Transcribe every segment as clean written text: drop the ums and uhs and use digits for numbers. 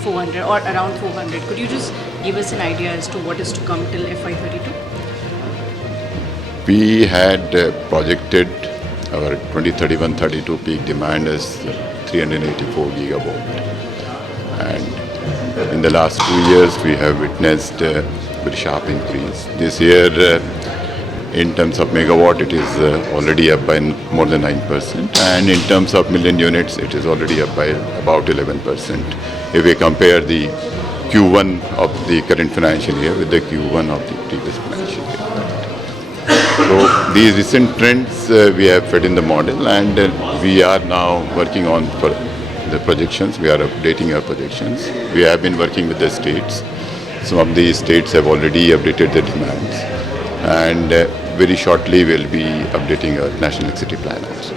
400 or around 400. Could you just give us an idea as to what is to come till FY32? We had projected our 2031-32 peak demand as 384 gigawatt, and in the last 2 years we have witnessed a very sharp increase. This year, in terms of megawatt, it is already up by more than 9%, and in terms of million units, it is already up by about 11%. If we compare the Q1 of the current financial year with the Q1 of the previous financial year. So these recent trends we have fed in the model, and we are now working on for the projections. We are updating our projections. We have been working with the states. Some of the states have already updated their demands, and very shortly we'll be updating our national electricity plan also.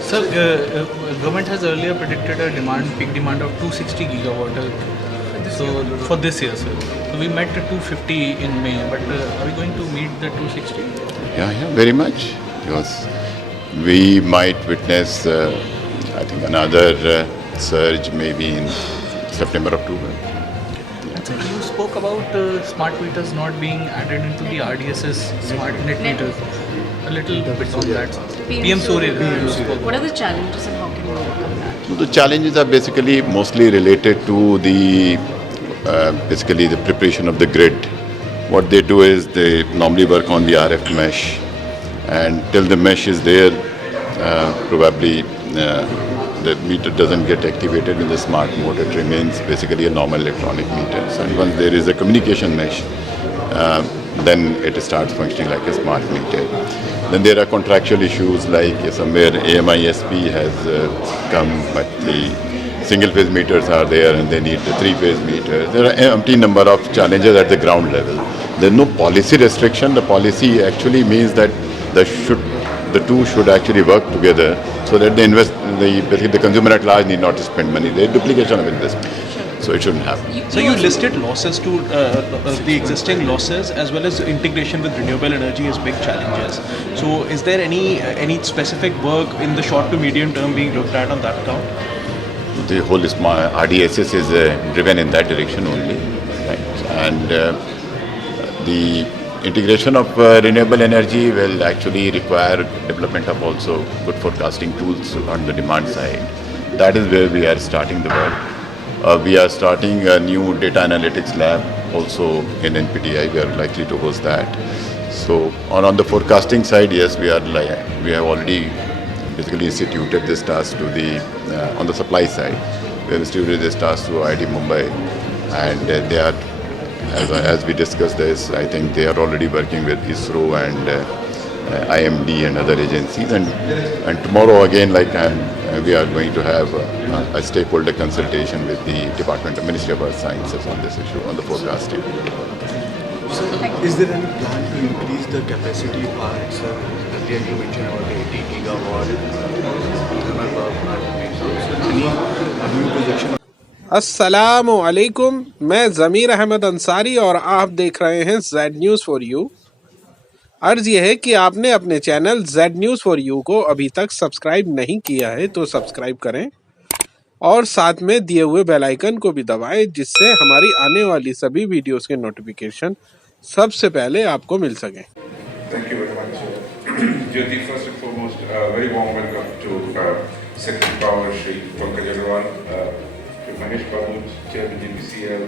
Sir, government has earlier predicted a peak demand of 260 gigawatt. So for this year, sir. So we met the 250 in May, but are we going to meet the 260? Yeah, very much. Because we might witness, I think, another surge maybe in September, October. Sir, you spoke about smart meters not being added into the RDSS smart net meters. A little bit on that. PM Surya. What are the challenges and how can we overcome that? So the challenges are basically mostly related to the basically the preparation of the grid. What they do is they normally work on the RF mesh, and till the mesh is there, probably the meter doesn't get activated in the smart mode. It remains basically a normal electronic meter. And once there is a communication mesh, then it starts functioning like a smart meter. Then there are contractual issues like somewhere AMISP has come, but the single-phase meters are there and they need the three-phase meters. There are an empty number of challenges at the ground level. There's no policy restriction. The policy actually means that the two should actually work together so that basically the consumer at large need not to spend money. There's duplication of investment. So it shouldn't happen. So you listed losses to the existing losses as well as integration with renewable energy as big challenges. So is there any specific work in the short to medium term being looked at on that account? The whole RDSS is driven in that direction only, right? And the integration of renewable energy will actually require development of also good forecasting tools on the demand side. That is where we are starting the work. We are starting a new data analytics lab also in NPTI. We are likely to host that. So on the forecasting side, yes, we have already basically instituted this task to on the supply side. We have instituted this task to IIT Mumbai, and they are, as we discussed this, I think they are already working with ISRO and IMD and other agencies. And tomorrow again, we are going to have a stakeholder consultation with the Ministry of Earth Sciences on this issue, on the forecasting. So, is there any plan to increase the capacity part, sir? Earlier you mentioned about 80 gigawatt thermal power plant. So, any new projection? अस्सलामुअलैकुम, मैं ज़मीर अहमद अंसारी और आप देख रहे हैं Z news for you. अर्ज़ यह है कि आपने अपने channel Z news for you को अभी तक सब्सक्राइब नहीं किया है तो सब्सक्राइब करें और साथ में दिए हुए बेल आइकन को भी दबाएं, जिससे हमारी आने वाली सभी वीडियोस के नोटिफिकेशन सबसे पहले आपको मिल सकें। Thank you very much. Jyoti, first and foremost, very warm welcome to Secretary Power Shri Pankaj Agarwal, to Mahesh Babu, Chair UGVCL,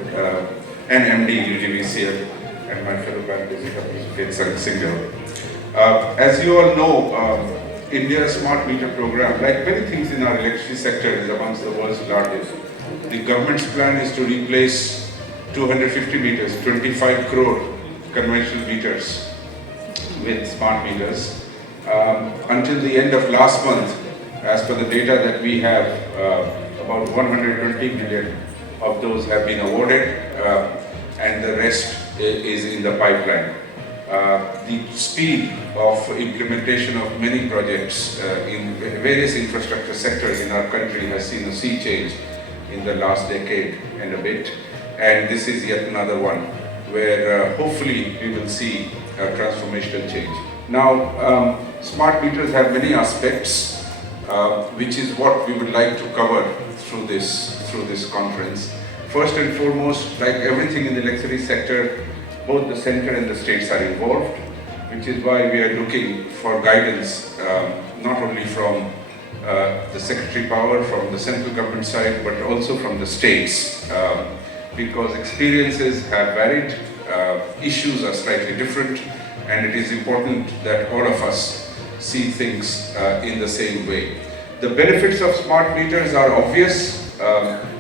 and MD UGVCL, and my fellow panelists, Ketan Singhal. As you all know, India's smart meter program, like many things in our electricity sector, is amongst the world's largest. The government's plan is to replace 250 meters, 25 crore conventional meters with smart meters. Until the end of last month, as per the data that we have, about 120 million of those have been awarded, and the rest is in the pipeline. The speed of implementation of many projects in various infrastructure sectors in our country has seen a sea change in the last decade and a bit, and this is yet another one where hopefully we will see a transformational change. Now, smart meters have many aspects, which is what we would like to cover through this conference. First and foremost, like everything in the electricity sector, both the center and the states are involved, which is why we are looking for guidance, not only from the Secretary Power, from the central government side, but also from the states, because experiences have varied, issues are slightly different, and it is important that all of us see things in the same way. The benefits of smart meters are obvious.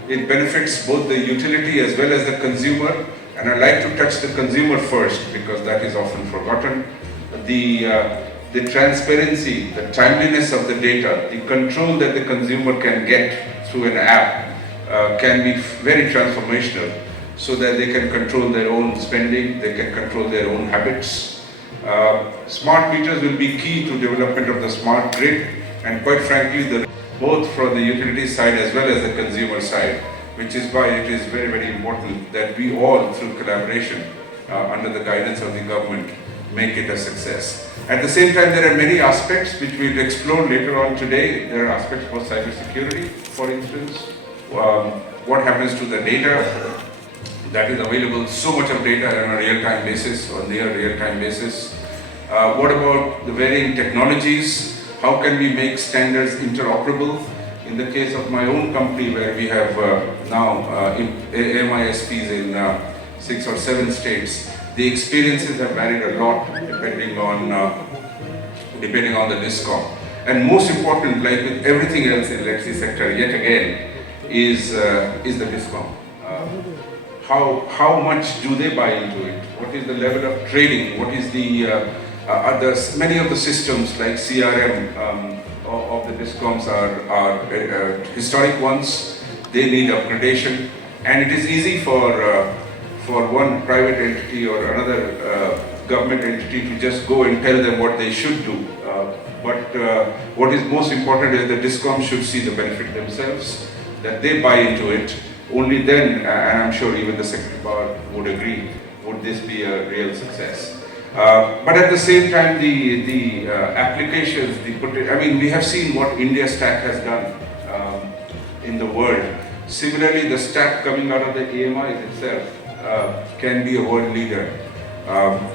It benefits both the utility as well as the consumer, and I'd like to touch the consumer first because that is often forgotten. The transparency, the timeliness of the data, the control that the consumer can get through an app can be very transformational, so that they can control their own spending, they can control their own habits. Smart meters will be key to development of the smart grid, and quite frankly, both from the utility side as well as the consumer side, which is why it is very, very important that we all, through collaboration, under the guidance of the government, make it a success. At the same time, there are many aspects which we'll explore later on today. There are aspects for cybersecurity, for instance. What happens to the data that is available, so much of data on a real-time basis, or near real-time basis. What about the varying technologies? How can we make standards interoperable? In the case of my own company, where we have now AMISPs in 6 or 7 states, the experiences have varied a lot depending on the DISCOM. And most important, like with everything else in the electricity sector, yet again, is the DISCOM. How much do they buy into it? What is the level of trading? What is the many of the systems like CRM of the DISCOMs are historic ones. They need upgradation, and it is easy for one private entity or another government entity to just go and tell them what they should do. But what is most important is the DISCOM should see the benefit themselves, that they buy into it. Only then, and I'm sure even the Secretary of Power would agree, would this be a real success. But at the same time, the applications, we have seen what India Stack has done in the world. Similarly, the stack coming out of the AMIs itself can be a world leader.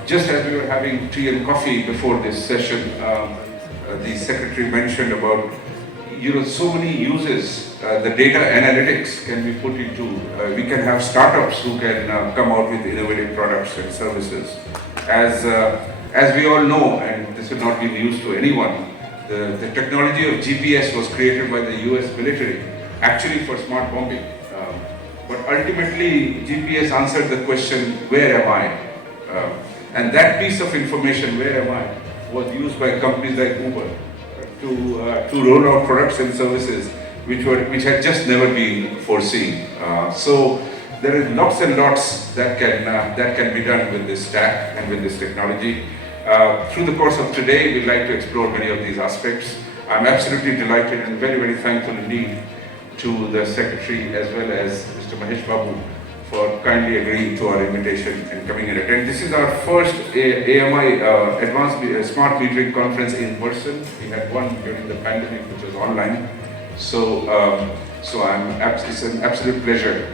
Just as we were having tea and coffee before this session, the Secretary mentioned about so many uses. The data analytics can be put into, we can have startups who can come out with innovative products and services. As we all know, and this will not be news to anyone, the technology of GPS was created by the US military, actually for smart bombing. But ultimately, GPS answered the question, where am I? And that piece of information, where am I, was used by companies like Uber to roll out products and services which had just never been foreseen. So there is lots and lots that can be done with this stack and with this technology. Through the course of today, we'd like to explore many of these aspects. I'm absolutely delighted and very, very thankful indeed to the Secretary as well as Mr. Mahesh Babu for kindly agreeing to our invitation and coming and attend. This is our first AMI Advanced Smart Metering Conference in person. We had one during the pandemic, which was online. So it's an absolute pleasure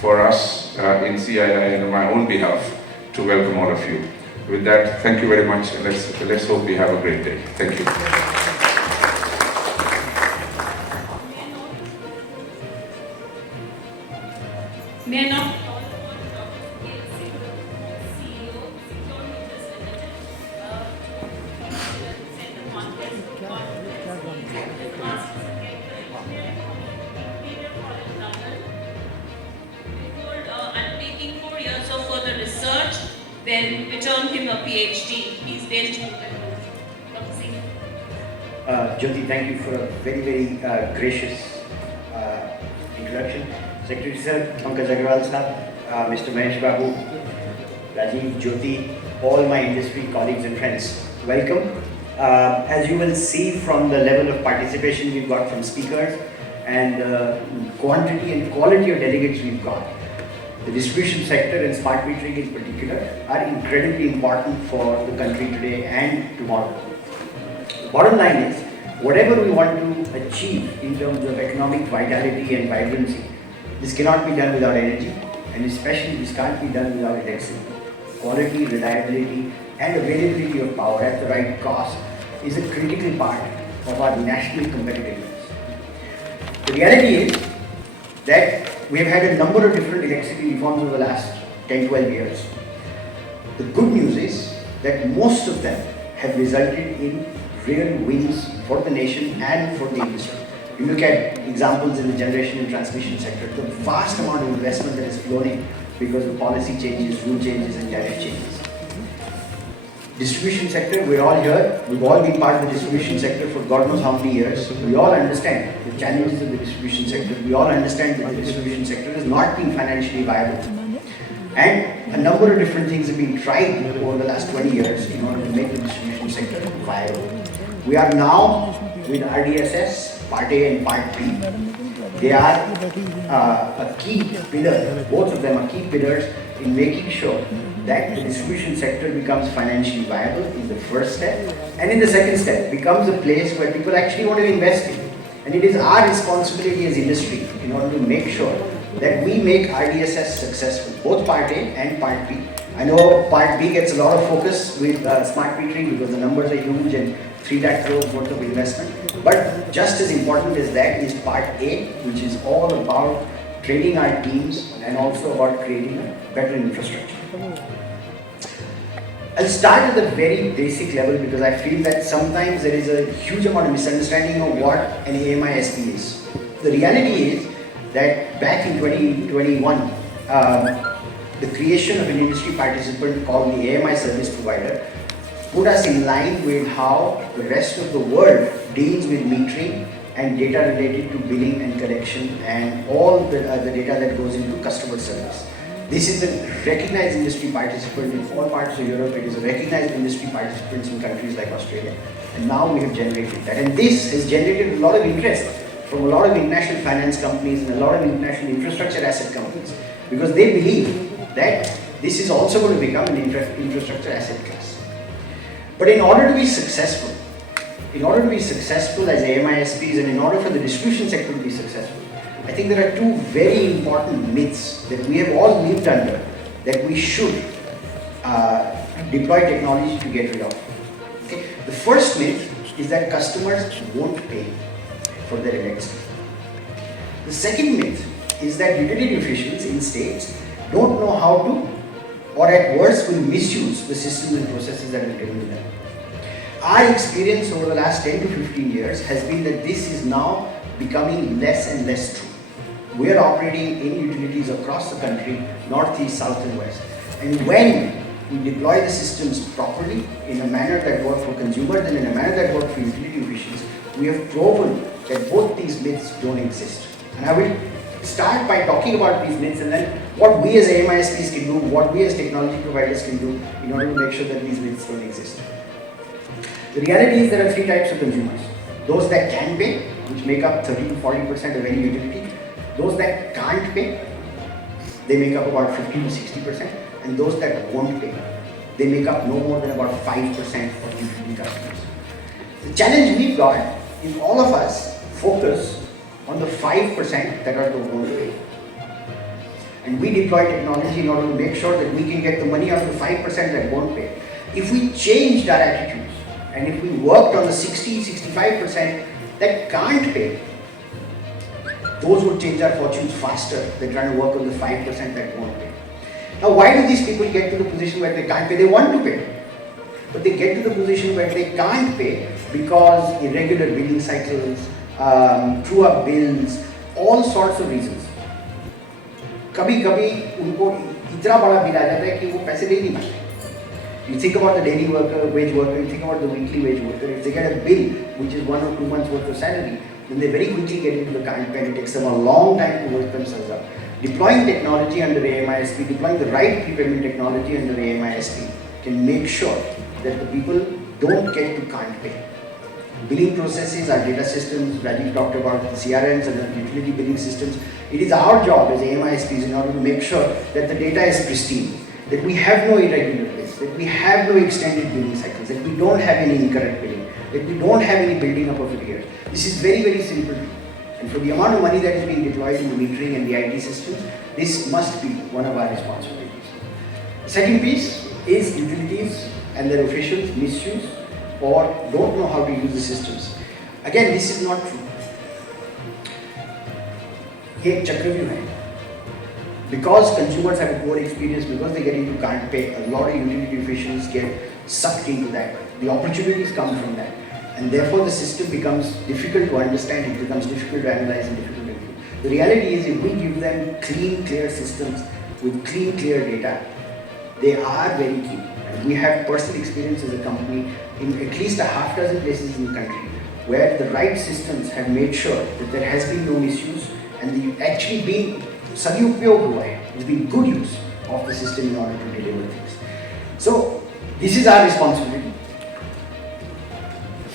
for us in CII and on my own behalf to welcome all of you. With that, thank you very much, and let's hope we have a great day. Thank you. May I now undertaking 4 years of further research, then returned him a PhD. Please bend to Dr. Singh. Jyoti, thank you for a very, very gracious introduction. Secretary Sir, Pankaj Agarwal Sir, Mr. Mahesh Babu, Rajiv, Jyoti, all my industry colleagues and friends, welcome. As you will see from the level of participation we've got from speakers and the quantity and quality of delegates we've got, the distribution sector and smart metering in particular are incredibly important for the country today and tomorrow. The bottom line is, whatever we want to achieve in terms of economic vitality and vibrancy, This cannot be done without energy, and especially this can't be done without electricity. Quality, reliability, and availability of power at the right cost is a critical part of our national competitiveness. The reality is that we have had a number of different electricity reforms over the last 10-12 years. The good news is that most of them have resulted in real wins for the nation and for the industry. You look at examples in the generation and transmission sector, the vast amount of investment that is flowing because of policy changes, rule changes and tariff changes. Distribution sector, we're all here, we've all been part of the distribution sector for God knows how many years. We all understand the challenges of the distribution sector. We all understand that the distribution sector has not been financially viable. And a number of different things have been tried over the last 20 years in order to make the distribution sector viable. We are now with RDSS, Part A and Part B. They are a key pillar, both of them are key pillars in making sure that the distribution sector becomes financially viable in the first step, and in the second step becomes a place where people actually want to invest in. And it is our responsibility as industry in order to make sure that we make RDSS successful, both Part A and Part B. I know Part B gets a lot of focus with smart metering because the numbers are huge and 3 lakh crores worth of investment. But just as important as that is Part A, which is all about training our teams and also about creating a better infrastructure. I'll start at the very basic level because I feel that sometimes there is a huge amount of misunderstanding of what an AMI-SP is. The reality is that back in 2021, the creation of an industry participant called the AMI service provider put us in line with how the rest of the world deals with metering and data related to billing and collection and all the data that goes into customer service. This is a recognized industry participant in all parts of Europe. It is a recognized industry participant in countries like Australia. And now we have generated that. And this has generated a lot of interest from a lot of international finance companies and a lot of international infrastructure asset companies because they believe that this is also going to become an infrastructure asset class. But in order to be successful as AMI-SPs and in order for the distribution sector to be successful, I think there are two very important myths that we have all lived under that we should deploy technology to get rid of. Okay? The first myth is that customers won't pay for their electricity. The second myth is that utility officials in states don't know how to, or at worst will misuse the systems and processes that are given to them. Our experience over the last 10 to 15 years has been that this is now becoming less and less true. We are operating in utilities across the country, north, east, south and west. And when we deploy the systems properly, in a manner that works for consumers and in a manner that works for utility officials, we have proven that both these myths don't exist. And I will start by talking about these myths and then what we as AMI-SPs can do, what we as technology providers can do in order to make sure that these myths don't exist. The reality is there are 3 types of consumers. Those that can pay, which make up 30 to 40% of any utility. Those that can't pay, they make up about 50 to 60%. And those that won't pay, they make up no more than about 5% of utility customers. The challenge we've got is all of us focus on the 5% that are the won't pay. And we deploy technology in order to make sure that we can get the money out of the 5% that won't pay. If we changed our attitudes and if we worked on the 60-65% that can't pay, those would change our fortunes faster than trying to work on the 5% that won't pay. Now, why do these people get to the position where they can't pay? They want to pay, but they get to the position where they can't pay because irregular billing cycles, true-up bills, all sorts of reasons. कभी-कभी उनको इतना बड़ा bill आ जाता है कि वो पैसे दे नहीं पाते. You think about the daily worker, wage worker, you think about the weekly wage worker. If they get a bill which is 1 or 2 months worth of salary, then they very quickly get into the current pen. It takes them a long time to work themselves up. Deploying technology under AMI-SP, deploying the right prepayment technology under AMI-SP can make sure that the people don't get to can't pay. Billing processes, our data systems, Rajiv talked about the CRMs and the utility billing systems. It is our job as AMI-SPs in order to make sure that the data is pristine, that we have no irregular bills, that we have no extended billing cycles, that we don't have any incorrect billing, that we don't have any building up of arrears. This is very, very simple. And for the amount of money that is being deployed in the metering and the IT systems, this must be one of our responsibilities. The second piece is utilities and their officials misuse or don't know how to use the systems. Again, this is not true. ये एक चक्रव्यूह है. Because consumers have a poor experience, because they get into can't pay, a lot of utility officials get sucked into that. The opportunities come from that. And therefore the system becomes difficult to understand, it becomes difficult to analyze and difficult to do. The reality is if we give them clean, clear systems with clean, clear data, they are very key. And we have personal experience as a company in at least a half dozen places in the country where the right systems have made sure that there has been no misuse and the actually been sadyupyog hua hai. It's been good use of the system in order to deliver things. So this is our responsibility.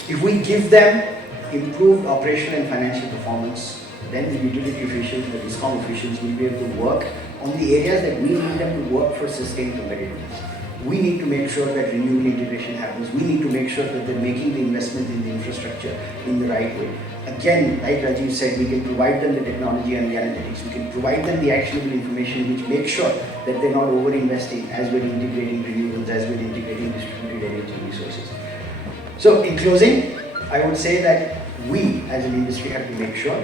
If we give them improved operational and financial performance, then the utility officials, the DISCOM officials will be able to work on the areas that we need them to work for sustained competitiveness. We need to make sure that renewable integration happens. We need to make sure that they're making the investment in the infrastructure in the right way. Again, like Rajiv said, we can provide them the technology and the analytics. We can provide them the actionable information which makes sure that they're not over-investing as we're integrating renewables, as we're integrating distributed energy resources. So in closing, I would say that we as an industry have to make sure,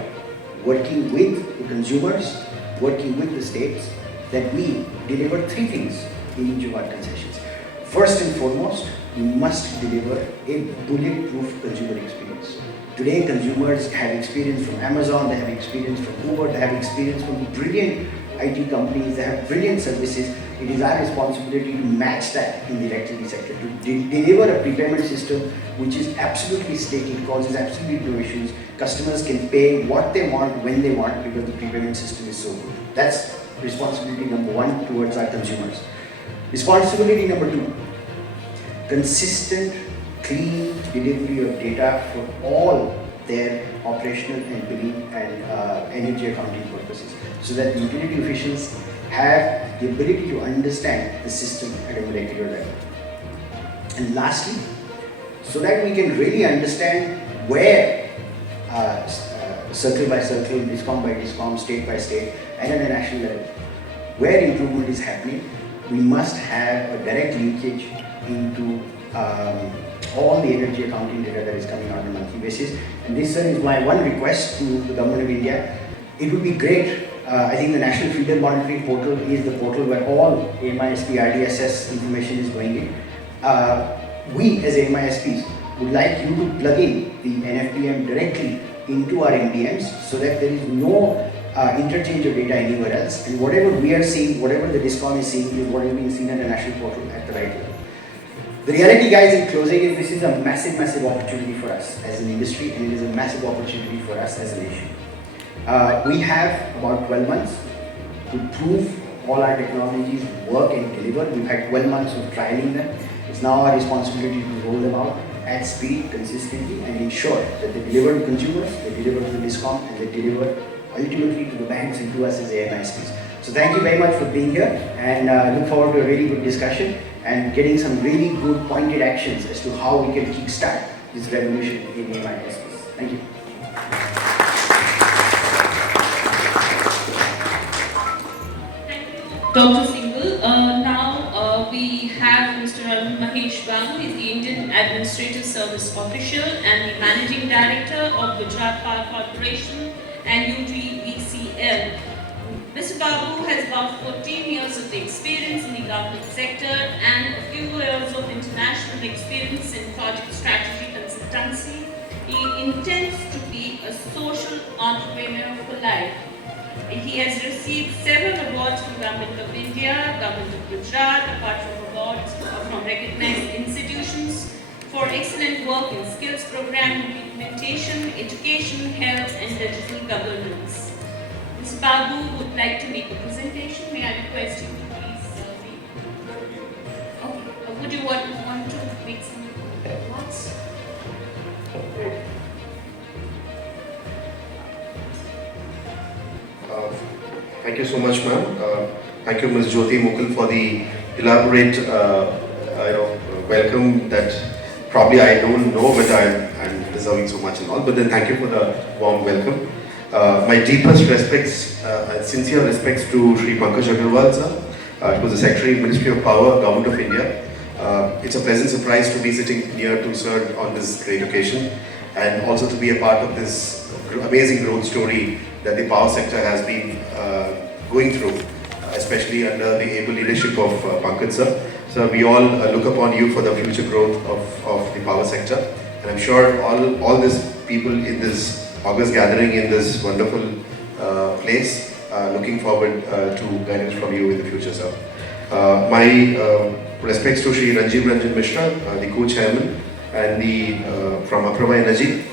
working with the consumers, working with the states, that we deliver three things in each of our concessions. First and foremost, we must deliver a bulletproof consumer experience. Today, consumers have experience from Amazon, they have experience from Uber, they have experience from brilliant IT companies, they have brilliant services. It is our responsibility to match that in the electricity sector, to deliver a prepayment system which is absolutely sticky, causes absolutely no issues. Customers can pay what they want, when they want, because the prepayment system is so good. That's responsibility number one towards our consumers. Responsibility number two, consistent, clean delivery of data for all their operational and billing and energy accounting purposes, so that the utility officials have the ability to understand the system at a molecular level. And lastly, so that we can really understand where circle by circle, DISCOM by DISCOM, state by state, and at a national level, where improvement is happening, we must have a direct linkage into all the energy accounting data that is coming out on a monthly basis. And this is my one request to the Government of India. It would be great, I think the National Feeder Monitoring Portal is the portal where all AMISP RDSS information is going in. We as AMISPs would like you to plug in the NFPM directly into our MDMs so that there is no interchange of data anywhere else, and whatever we are seeing, whatever the DISCOM is seeing is what is being seen at the national portal at the right level. The reality, guys, in closing, is this is a massive, massive opportunity for us as an industry, and it is a massive opportunity for us as a nation. We have about 12 months to prove all our technologies work and deliver. We've had 12 months of trialing them. It's now our responsibility to roll them out at speed, consistently, and ensure that they deliver to consumers, they deliver to the DISCOM, and they deliver ultimately to the banks and to us as AMISPs. So thank you very much for being here, and look forward to a really good discussion and getting some really good pointed actions as to how we can kickstart this revolution in AMISPs. Thank you. Dr. Singhal. Now we have Mr. Arun Mahesh Babu. He is the Indian Administrative Service Official and the Managing Director of Gujarat Power Corporation and UGVCL. Mr. Babu has about 14 years of experience in the government sector and a few years of international experience in project strategy consultancy. He intends to be a social entrepreneur for life. He has received several awards from Government of India, Government of Gujarat, apart from awards from recognized institutions for excellent work in skills program implementation, education, health, and digital governance. Mr. Babu would like to make a presentation. May I request you to please speak? Okay. Would you want to make some remarks? Thank you so much, ma'am. Thank you, Ms. Jyoti Mukul, for the elaborate welcome that probably I don't know, but I'm deserving so much and all. But then thank you for the warm welcome. My deepest respects, sincere respects to Sri Pankaj Agarwal sir, who is the Secretary, Ministry of Power, Government of India. It's a pleasant surprise to be sitting near to sir on this great occasion, and also to be a part of this amazing growth story that the power sector has been going through, especially under the able leadership of Pankaj sir. So we all look upon you for the future growth of the power sector, and I'm sure all these people in this August gathering in this wonderful place looking forward to guidance from you in the future, sir. My respects to Shri Ranjiv Ranjan Mishra, the co-chairman, and the from Apraava Energy.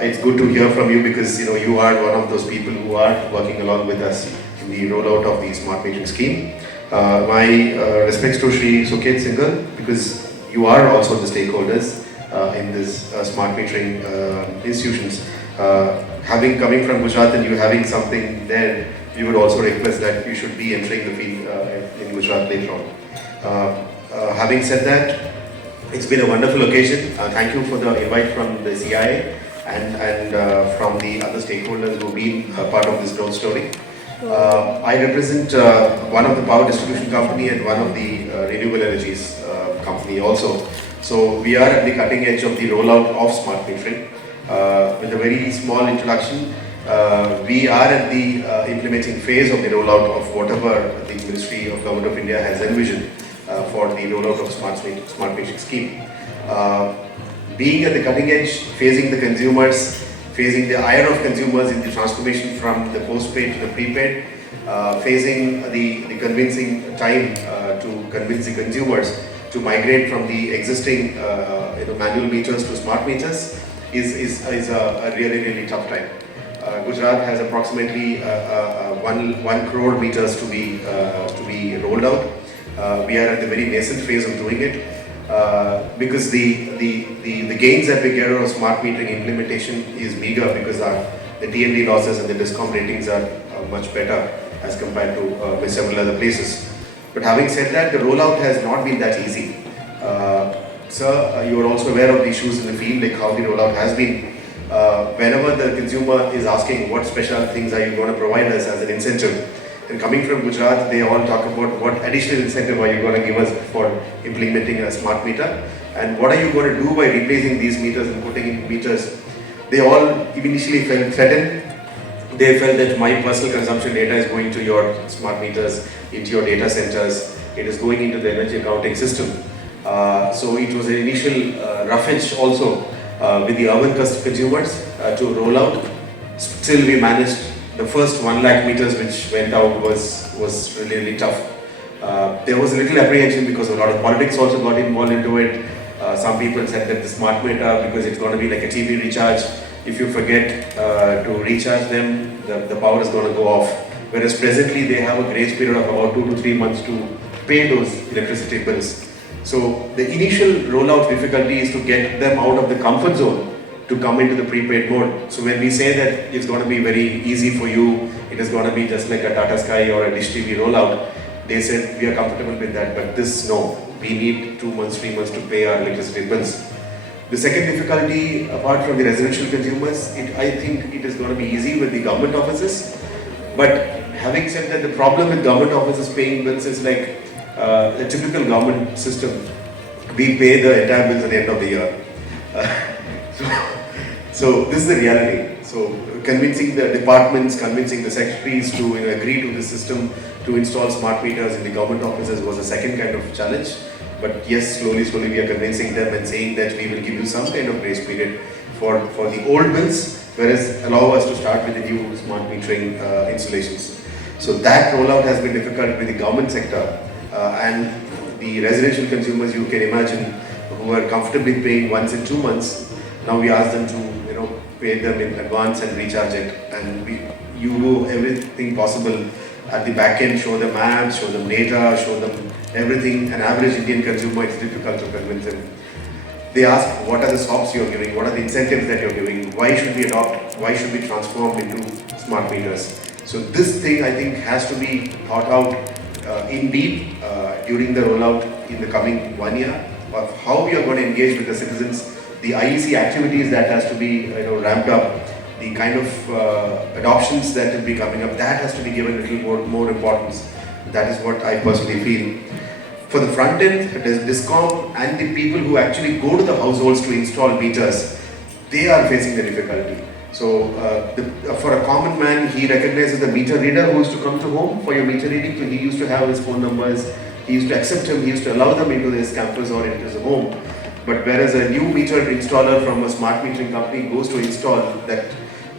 It's good to hear from you because you are one of those people who are working along with us in the rollout of the smart metering scheme. My respects to Shri Suket Singhal, because you are also the stakeholders in this smart metering institutions. Coming from Gujarat and you having something there, we would also request that you should be entering the field in Gujarat later on. Having said that, it's been a wonderful occasion. Thank you for the invite from the CIA and from the other stakeholders who have been part of this growth story. I represent one of the power distribution company and one of the renewable energies company also. So we are at the cutting edge of the rollout of smart metering. With a very small introduction, we are at the implementing phase of the rollout of whatever the Ministry of Government of India has envisioned for the rollout of smart metering scheme. Being at the cutting edge, facing the consumers, facing the ire of consumers in the transformation from the postpaid to the prepaid, facing the convincing time to convince the consumers to migrate from the existing manual meters to smart meters is a really tough time. Gujarat has approximately 1 crore meters to be rolled out. We are at the very nascent phase of doing it because the gains that we get out of smart metering implementation is meager because the T&D losses and the DISCOM ratings are much better as compared to several other places. But having said that, the rollout has not been that easy. Sir, you are also aware of the issues in the field, like how the rollout has been. Whenever the consumer is asking what special things are you going to provide us as an incentive, and coming from Gujarat, they all talk about what additional incentive are you going to give us for implementing a smart meter, and what are you going to do by replacing these meters and putting in meters. They all initially felt threatened. They felt that my personal consumption data is going to your smart meters, into your data centers, it is going into the energy accounting system. So it was an initial rough edge also with the urban consumers to roll out. Still we managed the first 1 lakh meters which went out was really tough. There was a little apprehension because a lot of politics also got involved into it. Some people said that the smart meter, because it's going to be like a TV recharge, if you forget to recharge them, the power is going to go off. Whereas presently they have a grace period of about 2 to 3 months to pay those electricity bills. So the initial rollout difficulty is to get them out of the comfort zone to come into the prepaid mode. So when we say that it's going to be very easy for you, it is going to be just like a Tata Sky or a Dish TV rollout, they said we are comfortable with that, but this no, we need 2 months, 3 months to pay our electricity bills. The second difficulty, apart from the residential consumers, I think it is going to be easy with the government offices. But having said that, the problem with government offices paying bills is like a typical government system. We pay the entire bills at the end of the year. So this is the reality. So convincing the departments, convincing the secretaries to agree to the system to install smart meters in the government offices was a second kind of challenge. But yes, slowly we are convincing them and saying that we will give you some kind of grace period for the old bills, whereas allow us to start with the new smart metering installations. So that rollout has been difficult with the government sector and the residential consumers, you can imagine, who are comfortably paying once in 2 months. Now we ask them to pay them in advance and recharge it, and you do everything possible at the back end, show them apps, show them data, show them everything. An average Indian consumer, it's difficult to convince them. They ask, what are the SOPs you're giving, what are the incentives that you're giving, why should we adopt, why should we transform into smart meters. So this thing I think has to be thought out in deep during the rollout in the coming 1 year of how we are going to engage with the citizens, the IEC activities that has to be ramped up the kind of adoptions that will be coming up, that has to be given a little more importance. That is what I personally feel. For the front end, Discom and the people who actually go to the households to install meters, they are facing the difficulty. So for a common man, he recognizes the meter reader who used to come to home for your meter reading. So he used to have his phone numbers, he used to accept him, he used to allow them into his campus or into his home. But whereas a new meter installer from a smart metering company goes to install, that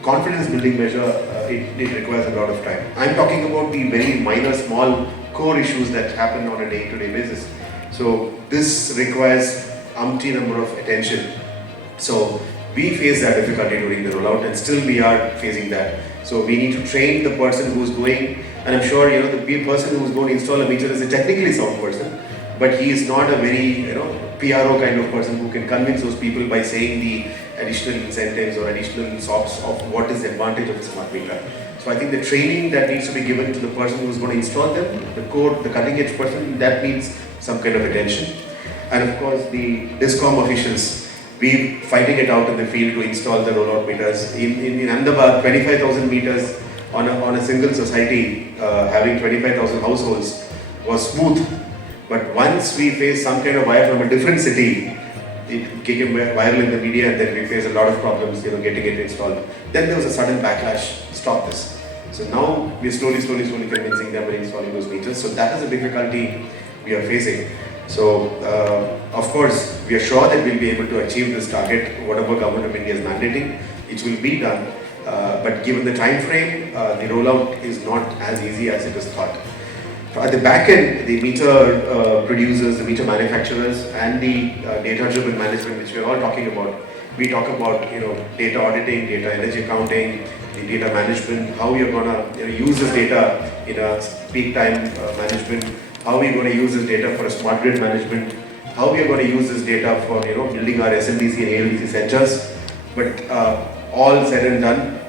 confidence building measure, it requires a lot of time. I'm talking about the very minor, small core issues that happen on a day-to-day basis. So this requires umpteen number of attention. So we face that difficulty during the rollout, and still we are facing that. So we need to train the person who's going, and I'm sure the person who's going to install a meter is a technically sound person, but he is not a very PRO kind of person who can convince those people by saying the additional incentives or additional SOPs of what is the advantage of a smart meter. So I think the training that needs to be given to the person who's going to install them, the cutting edge person, that needs some kind of attention. And of course the Discom officials, we fighting it out in the field to install the rollout meters. In Ahmedabad, 25,000 meters on a single society, having 25,000 households was smooth. But once we face some kind of wire from a different city, it became viral in the media, and then we face a lot of problems, getting it installed. Then there was a sudden backlash, stop this. So now we are slowly convincing them and installing those meters. So that is a difficulty we are facing. So of course, we are sure that we'll be able to achieve this target, whatever Government of India is mandating, it will be done. But given the time frame, the rollout is not as easy as it is thought. At the back end, the meter producers, the meter manufacturers, and the data-driven management, which we are all talking about, we talk about data auditing, data energy accounting, the data management, how you're going to use this data in a peak time management, how we're going to use this data for a smart grid management, how we are going to use this data for building our SMDC and ALDC centers. But all said and done,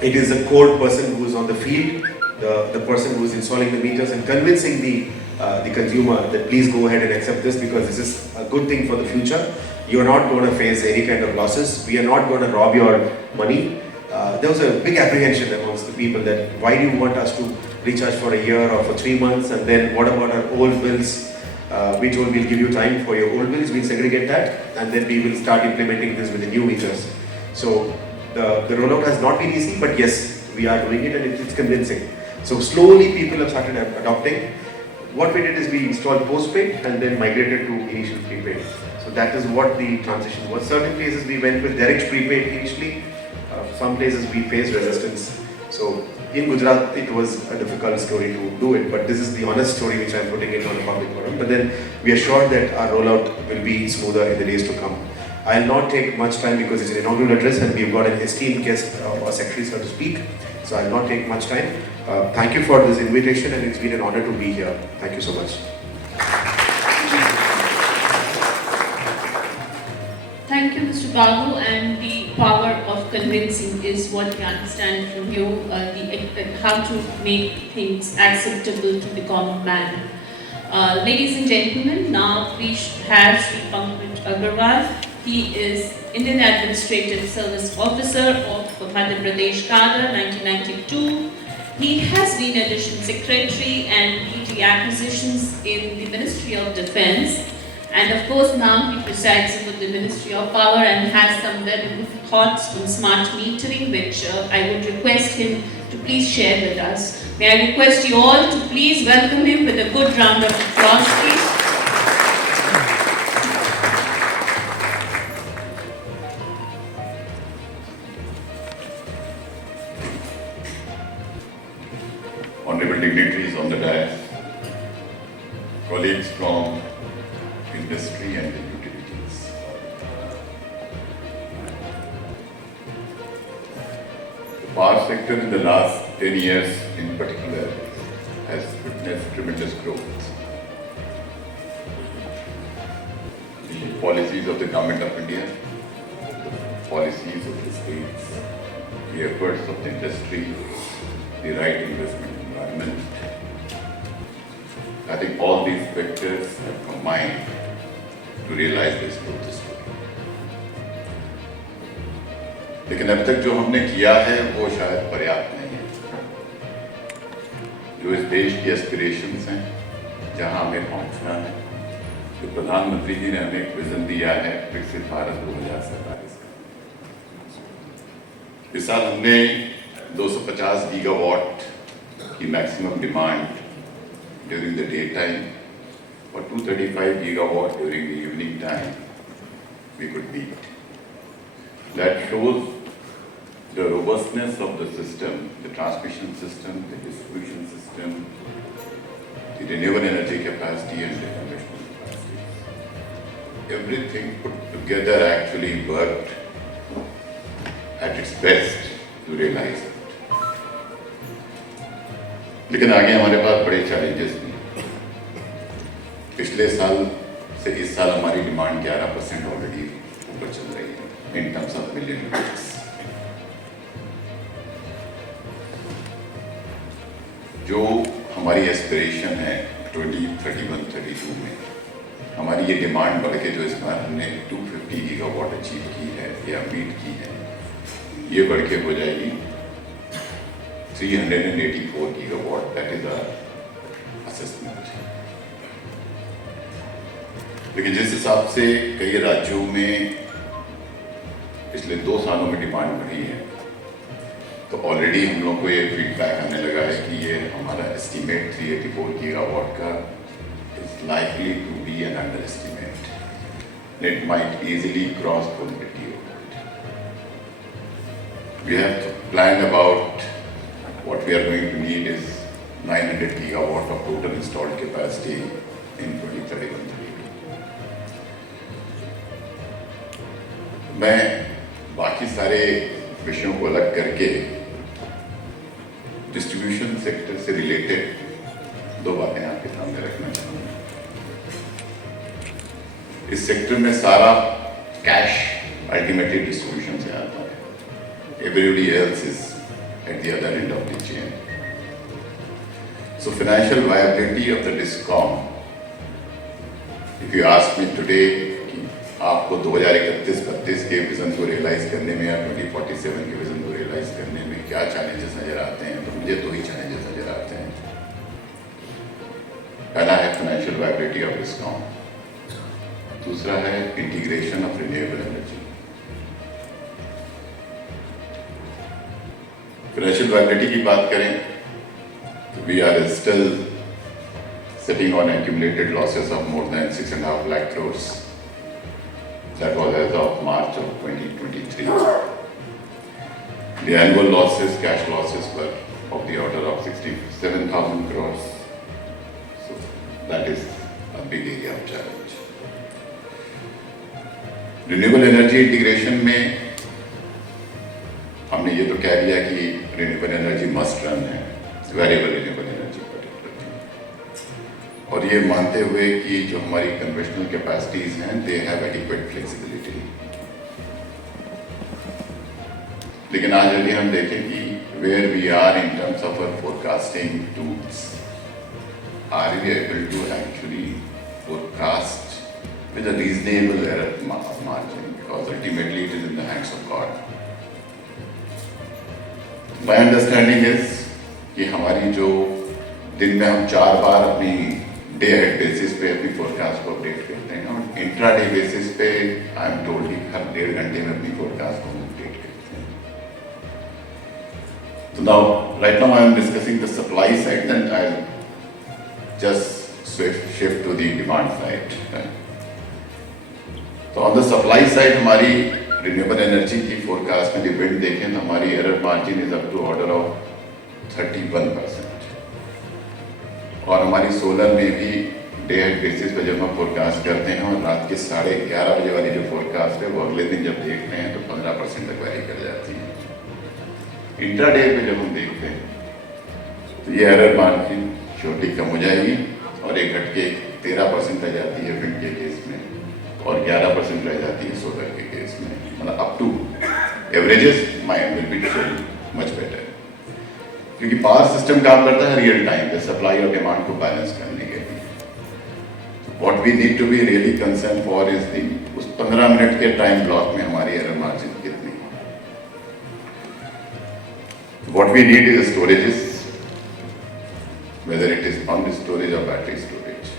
it is the core person who is on the field, the person who is installing the meters, and convincing the consumer that please go ahead and accept this because this is a good thing for the future. You are not going to face any kind of losses. We are not going to rob your money. There was a big apprehension amongst the people that why do you want us to recharge for a year or for 3 months, and then what about our old bills? We told we'll give you time for your old bills, we'll segregate that, and then we will start implementing this with the new meters. So the rollout has not been easy, but yes, we are doing it and it's convincing. So slowly people have started adopting. What we did is we installed postpaid and then migrated to initial prepaid. So that is what the transition was. Certain places we went with direct prepaid initially. Some places we faced resistance. So in Gujarat, it was a difficult story to do it, but this is the honest story which I'm putting it on a public forum. But then we are sure that our rollout will be smoother in the days to come. I'll not take much time because it's an inaugural address and we've got an esteemed guest or secretary, so to speak. So I'll not take much time. Thank you for this invitation, and it's been an honor to be here. Thank you so much. Thank you, Mr. Babu, and the power of convincing is what we understand from you, how to make things acceptable to the common man. Ladies and gentlemen, now we have Sri Pankaj Agarwal. He is Indian Administrative Service Officer of Madhya Pradesh Cadre, 1992. He has been Additional Secretary and PT Acquisitions in the Ministry of Defence. And of course now he presides over the Ministry of Power and has some very good thoughts on smart metering, which I would request him to please share with us. May I request you all to please welcome him with a good round of applause, please. Honorable dignitaries on the dais, colleagues from industry and the utilities. The power sector in the last 10 years in particular has witnessed tremendous growth. The policies of the Government of India, the policies of the states, the efforts of the industry, the right investment environment. I think all these vectors have combined to realize this growth story. लेकिन अब तक जो हमने किया है वो शायद पर्याप्त नहीं है। जो इस देश की एस्पिरेशंस हैं, जहां हमें पहुंचना है, जो प्रधानमंत्री जी ने हमें एक विजन दिया है विकसित भारत 2047 का। इस साल हमने 250 गीगावाट की maximum demand during the day time और 235 gigawatt during the evening time we could meet. That shows the robustness of the system, the transmission system, the distribution system, the renewable energy capacity and the conventional capacity. Everything put together actually worked at its best to realize it. लेकिन आगे हमारे पास बड़े challenges भी। पिछले साल से इस साल हमारी डिमांड 11% ऑलरेडी ऊपर चल रही है इन टर्म्स ऑफ मिलियन यूनिट्स। जो हमारी एस्पिरेशन है 2031-32 में, हमारी ये डिमांड बढ़ के जो इस बार हमने 250 गीगावाट अचीव की है या मीट की है, ये बढ़ के हो जाएगी 384 gigawatt. That is our assessment. लेकिन जिस हिसाब से कई राज्यों में पिछले 2 सालों में डिमांड बढ़ी है, तो ऑलरेडी हम लोग को ये फीडबैक आने लगा है कि ये हमारा एस्टीमेट 384 गीगावाट का is likely to be an under estimate. It might easily cross 480 gigawatt. We have planned about what we are going to need is 900 gigawatt of total installed capacity in 2031-32। मैं बाकी सारे विषयों को अलग करके distribution sector से related 2 बातें आपके सामने रखना चाहूँगा। इस सेक्टर में सारा कैश अल्टीमेटली डिस्ट्रीब्यूशन से आता है। Everybody else is at the other end of the chain. So financial viability of the DISCOM, if you ask me today कि आपको 2031-32 के विजन को रियलाइज करने में या 2047 के विजन को रियलाइज करने में क्या चैलेंजेस नजर आते हैं, तो मुझे 2 ही चैलेंजेस नजर आते हैं। पहला है फाइनेंशियल वायबिलिटी ऑफ DISCOM, दूसरा है integration of renewable energy. Financial viability की बात करें तो we are still sitting on accumulated losses of more than 6.5 lakh crores. That was as of March of 2023. The annual losses, cash losses, were of the order of 67,000 crores. So that is a big area of challenge. Renewable energy integration में हमने ये तो कह दिया कि renewable energy must run है, variable renewable energy particularly, और ये मानते हुए कि जो हमारी कन्वेंशनल कैपेसिटीज हैं दे हैव एडिक्वेट फ्लेक्सिबिलिटी। लेकिन आज यदि हम देखें कि where we are in terms of our forecasting tools, are we able to actually forecast with a reasonable error margin, because ultimately it is in the hands of God. My understanding is कि हमारी जो दिन में हम 4 बार अपनी day head basis पे अपनी forecast को अपडेट करते हैं और इंट्रा डे बेसिस पे आई एम टोल्ड कि हर 1.5 घंटे में अपनी फोरकास्ट को अपडेट करते हैं। तो now right now I am discussing the supply side and I just shift to the demand side. तो ऑन द सप्लाई साइड हमारी रिन्यूएबल एनर्जी की फोरकास्ट में डिपेंड देखें तो हमारी error margin is up to order of 31%, और हमारी solar में भी डे हेड बेसिस पे जब हम फोरकास्ट करते हैं और रात के 11:30 बजे वाली जो फोरकास्ट है वो अगले दिन जब देखते हैं तो 15% तक वैरी कर जाती है। इंट्रा डे पे जब हम देखते हैं तो ये एरर मार्जिन छोटी कम हो जाएगी और एक घट के 13% रह जाती है विंड के केस में और 11% रह जाती है सोलर के केस में। मतलब up to averages mind will be much better, क्योंकि पावर सिस्टम काम करता है रियल टाइम पे सप्लाई और डिमांड को बैलेंस करने के लिए। What we need to be really concern for is the उस 15 मिनट के टाइम ब्लॉक में हमारी एरर मार्जिन कितनी है। What we need is storages, whether it is pumped storage or battery storage.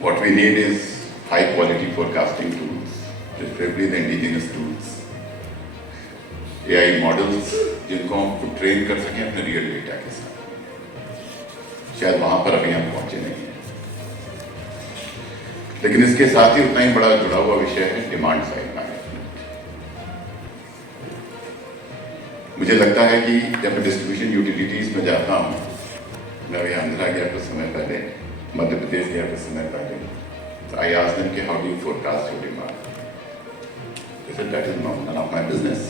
What we need is high quality forecasting tools, preferably the indigenous tools. AI models जिनको हम train कर सकें अपने real data के साथ। शायद वहां पर अभी हम पहुंचे नहीं हैं, लेकिन इसके साथ ही उतना ही बड़ा जुड़ा हुआ विषय है डिमांड साइड मैनेजमेंट। मुझे लगता है कि जब मैं डिस्ट्रीब्यूशन यूटिलिटीज में जाता हूँ, मैं अभी आंध्रा गया कुछ समय पहले, मध्य प्रदेश गया कुछ समय पहले, तो आई आस्क्ड देम कि how do you forecast your demand? They said that is none of my business.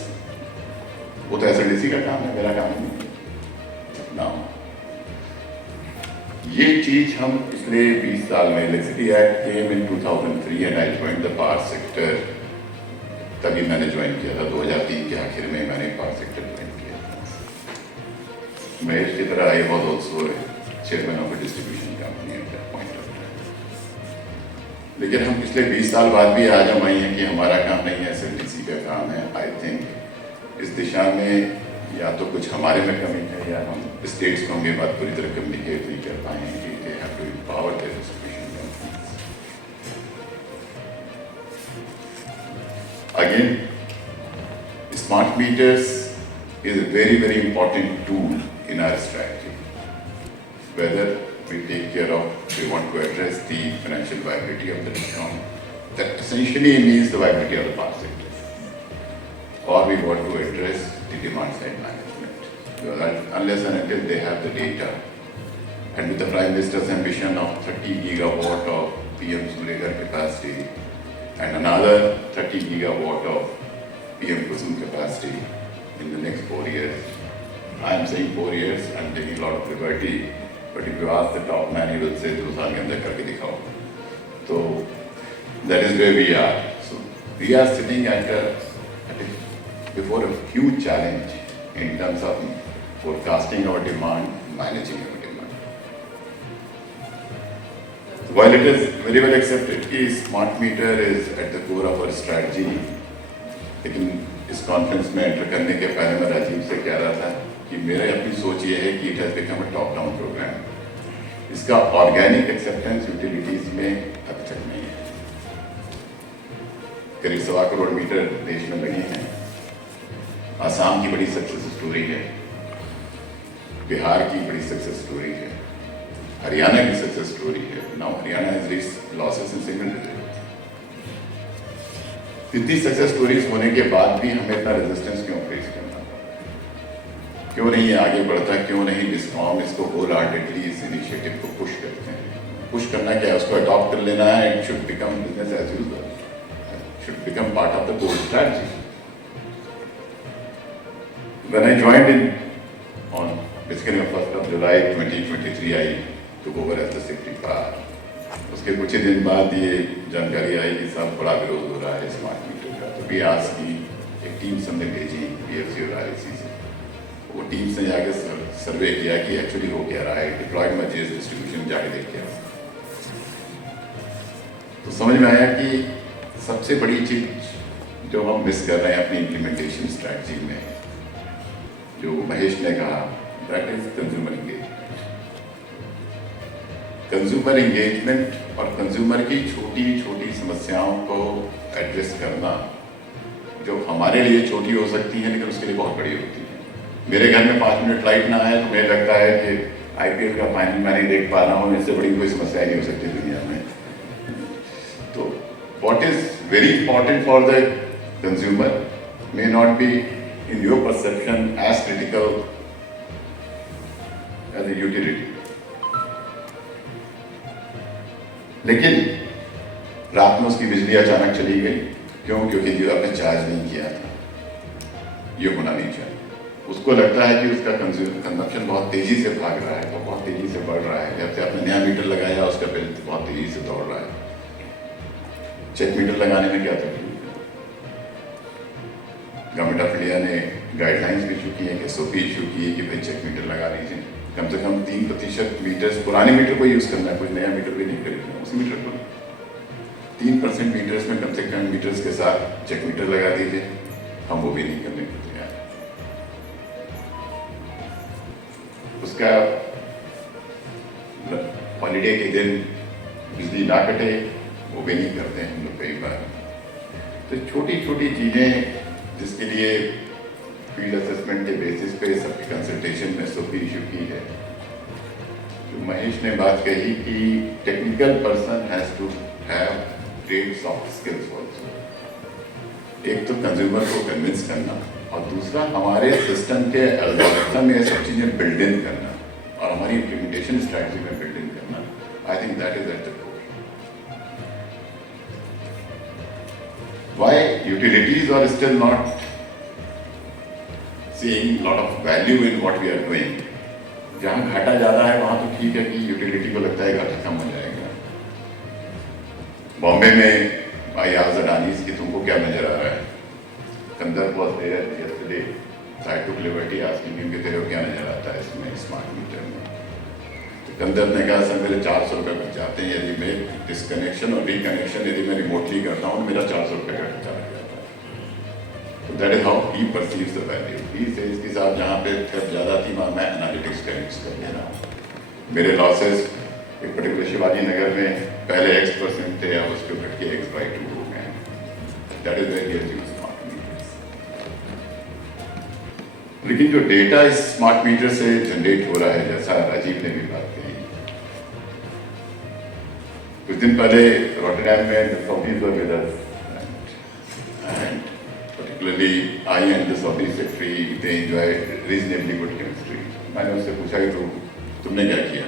वो तो एसएलडीसी का काम है, मेरा काम नहीं ना। ये चीज हम पिछले 20 साल में, electricity act came in 2003 and I joined the power sector, तभी मैंने ज्वाइन किया था। 2003 के आखिर में मैंने पावर सेक्टर ज्वाइन किया था। महेश की तरह I was also chairman of A distribution company at that point of time. लेकिन हम पिछले 20 साल बाद भी आज हम आई हैं कि हमारा काम नहीं है, एसएलडीसी का काम है। आई थिंक इस दिशा में या तो कुछ हमारे में कमी है, या हम स्टेट्स को हम ये बात पूरी तरह कम्युनिकेट नहीं कर पाएंगे कि they have to empower their distribution companies. Again, smart meters is a very important tool in our strategy. Whether we take care of, we want to address the financial viability of the DISCOM, that essentially means the viability of the power sector, or we want to address the demand side management. Because unless and until they have the data, and with the Prime Minister's ambition of 30 gigawatt of PM Surya capacity and another 30 gigawatt of PM Kusum capacity in the next 4 years, I am saying 4 years, I am taking a lot of liberty, but if you ask the top man, he will say 2 साल के अंदर करके दिखाओ। So that is where we are. So we are sitting before a huge challenge in terms of forecasting our demand, managing our demand. While it is very well accepted कि smart meter is at the core of our strategy, लेकिन इस conference में enter करने के पहले मैं राजीव से कह रहा था कि मेरी अपनी सोच ये है कि it has become a top down program. इसका ऑर्गेनिक एक्सेप्टेंस यूटिलिटीज में अब तक नहीं है। करीब 1.25 करोड़ मीटर देश में लगे हैं। आसाम की बड़ी सक्सेस स्टोरी है, बिहार की बड़ी सक्सेस स्टोरी है, हरियाणा की सक्सेस स्टोरी है। Now Haryana has reached losses in single digit. इतनी सक्सेस स्टोरीज होने के बाद भी हमें इतना रेजिस्टेंस क्यों फेस करना? क्यों नहीं आगे बढ़ता? क्यों नहीं डिस्कॉम इसको होल हार्टेडली इस इनिशिएटिव को पुश करते हैं? पुश करना क्या है? उसको अडॉप्ट कर लेना है। It should become business as usual, should become part of the goal strategy. When I joined in on basically on 1st of July 2023, I took over as the secretary power. उसके कुछ ही दिन बाद ये जानकारी आई कि सब बड़ा विरोध हो रहा है स्मार्ट मीटर का। तो भी आज की एक टीम हमने भेजी BFC और REC से। वो टीम ने जाके सर्वे किया कि एक्चुअली हो क्या रहा है, डिप्लॉयड मर्जेस डिस्ट्रीब्यूशन जाके देख के तो समझ में आया कि सबसे बड़ी चीज जो हम मिस कर रहे हैं अपनी इम्प्लीमेंटेशन स्ट्रैटेजी में, जो महेश ने कहा, that is consumer engagement. Consumer engagement और कंज्यूमर की छोटी छोटी समस्याओं को एड्रेस करना, जो हमारे लिए छोटी हो सकती है लेकिन उसके लिए बहुत बड़ी होती है। मेरे घर में 5 मिनट लाइट ना आए तो मुझे लगता है कि IPL का फाइनल मैं नहीं देख पा रहा हूँ, इससे बड़ी कोई समस्या नहीं हो सकती दुनिया में। तो what is very important for the consumer may not be in your perception as critical as a utility. लेकिन रात में उसकी बिजली अचानक चली गई, क्यों? क्योंकि जो आपने चार्ज नहीं किया था। ये होना नहीं चाहिए। उसको लगता है कि उसका कंजम्पशन बहुत तेजी से भाग रहा है, तो बहुत तेजी से बढ़ रहा है। जब से आपने नया मीटर लगाया उसका बिल बहुत तेजी से दौड़ रहा है। चेक मीटर लगाने में क्या तकलीफ? गवर्नमेंट ऑफ इंडिया ने गाइडलाइंस भी इशू की है, SOP इशू की है कि भाई चेक मीटर लगा लीजिए। कम से कम 3% मीटर्स, पुराने मीटर को यूज़ करना है, कुछ नया मीटर भी नहीं खरीदना, उसी मीटर को 3% मीटर्स में कम से कम मीटर्स के साथ चेक मीटर लगा दीजिए। हम वो भी नहीं करने को तैयार। उसका हॉलीडे के दिन बिजली ना कटे वो भी नहीं करते हैं हम लोग कई बार। तो छोटी छोटी चीज़ें जिसके लिए फील्ड असेसमेंट के बेसिस पे सबकी कंसल्टेशन में SOP इशू की है। जो महेश ने बात कही कि technical person has to have great soft skills also. एक तो कंज्यूमर को कन्विंस करना और दूसरा हमारे सिस्टम के एल्गोरिथम में सब चीज़ें बिल्ड इन करना और हमारी इम्प्लीमेंटेशन स्ट्रैटेजी में बिल्ड इन करना। I think that is at the core. Why utilities are still not seeing lot of value in what we are doing? जहाँ घाटा ज़्यादा है वहाँ तो ठीक है कि यूटिलिटी को लगता है घाटा कम हो जाएगा। बॉम्बे में आई आज अडानीज की तुमको क्या नजर आ रहा है? Kandar was there yesterday, so I took liberty asking him कि तेरे को क्या नजर आता है इसमें स्मार्ट मीटर में? तो कंदर ने कहा सर मेरे 400 रुपये बच जाते हैं यदि मैं डिसकनेक्शन और रिकनेक्शन यदि मैं रिमोटली करता हूँ मेरा 400 रुपये का खर्चा लग जाता है। तो that is how he perceives the value. He says के साथ जहाँ पे थ्रेट ज़्यादा थी वहाँ मैं एनालिटिक्स का यूज़ कर ले रहा हूँ। मेरे लॉसेस एक पर्टिकुलर शिवाजी नगर में पहले X% थे, अब उसके घट के X/2 हो गए। That is very use smart meters. लेकिन जो डेटा इस स्मार्ट मीटर से जनरेट हो रहा है, जैसा राजीव ने भी बात कही, कुछ दिन पहले रॉटरडैम में the Saudis were with us and particularly I and the Saudi secretary they enjoyed reasonably good chemistry. मैंने उससे पूछा कि तुमने क्या किया?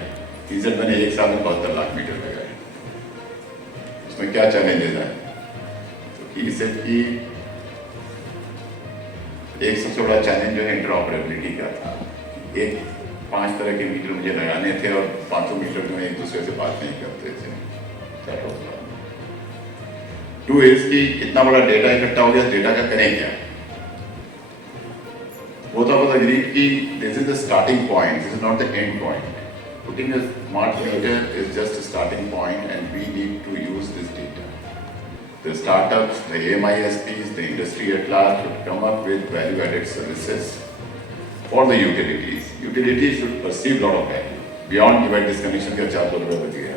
He said मैंने 1 साल में 72 लाख मीटर लगाए। उसमें क्या चैलेंजेस हैं? तो he said कि एक सबसे बड़ा चैलेंज जो है इंटरऑपरेबिलिटी का था। 5 तरह के मीटर मुझे लगाने थे और 5 मीटर जो है एक दूसरे से बात नहीं करते थे। 2 इज कि कितना बड़ा डेटा इकट्ठा हो गया, डेटा का करें क्या? Both of us agreed कि this is the starting point, this is not the end point. Putting a smart meter is just a starting point and we need to use this data. The startups, the AMISPs, the industry at large should come up with value-added services for the utilities. Utilities should perceive lot of value. Beyond device disconnection का 400 रुपये बच गया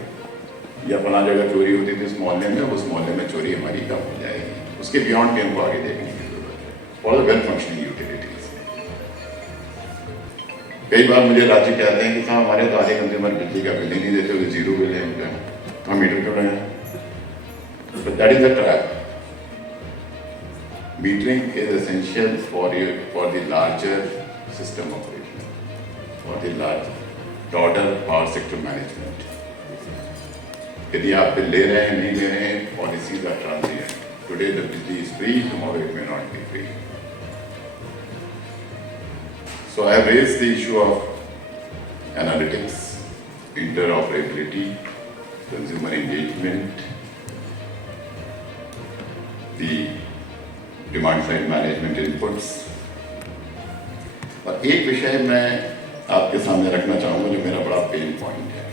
या फला जगह चोरी होती थी उस मोहल्ले में, उस मोहल्ले में चोरी हमारी कम हो जाएगी। उसके बियॉन्ड के हमको आगे देखने की जरूरत है for the well functioning utilities. कई बार मुझे राज्य कहते हैं कि साहब हमारे तो आधे कंज्यूमर बिजली का बिल ही नहीं देते, हुए 0 बिल है उनका, हम मीटर क्यों लगाएं? But that is a trap. Metering is essential for the larger system operation, for the broader power sector management. यदि आप बिल ले रहे हैं नहीं ले रहे हैं, policies are transient. Today the बिजली is free, tomorrow it may not be free. So I have raised the issue of analytics, interoperability, consumer engagement, the demand side management inputs। और एक विषय मैं आपके सामने रखना चाहूँगा जो मेरा बड़ा पेन पॉइंट है,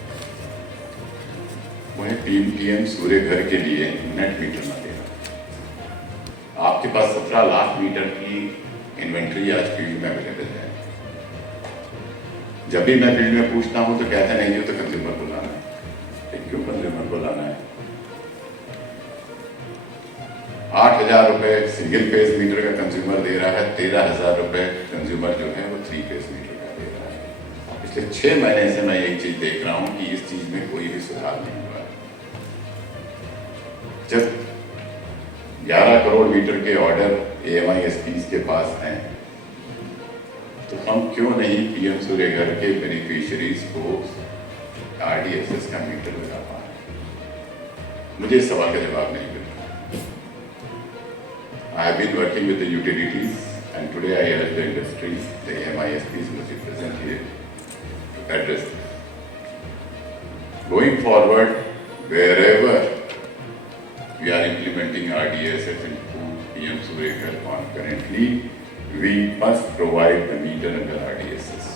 वो है PM सूर्य घर के लिए नेट मीटर न देना। आपके पास 17 लाख मीटर की इन्वेंट्री आज फील्ड में अवेलेबल है। जब भी मैं फील्ड में पूछता हूँ तो कहते हैं नहीं, तो कंज्यूमर को लाना है। क्यों कंज्यूमर को लाना है? 8,000 रुपये सिंगल फेज मीटर का कंज्यूमर दे रहा है, 13,000 रुपये कंज्यूमर जो है वो 3 फेज मीटर का दे रहा है। पिछले 6 महीने से मैं यही चीज देख रहा हूँ कि इस चीज में कोई भी सुधार नहीं हुआ। जब 11 करोड़ मीटर के ऑर्डर AMISPs के पास हैं, तो हम क्यों नहीं PM सूर्य घर के बेनिफिशियरीज को RDSS का मीटर लगा पा रहे? मुझे इस सवाल का जवाब नहीं मिलता। I have been working with the utilities and today I urge the industry, the AMISPs must be present here to address this. Going forward, wherever we are implementing RDSS into PM Surya Ghar concurrently, we must provide the meter under RDSS.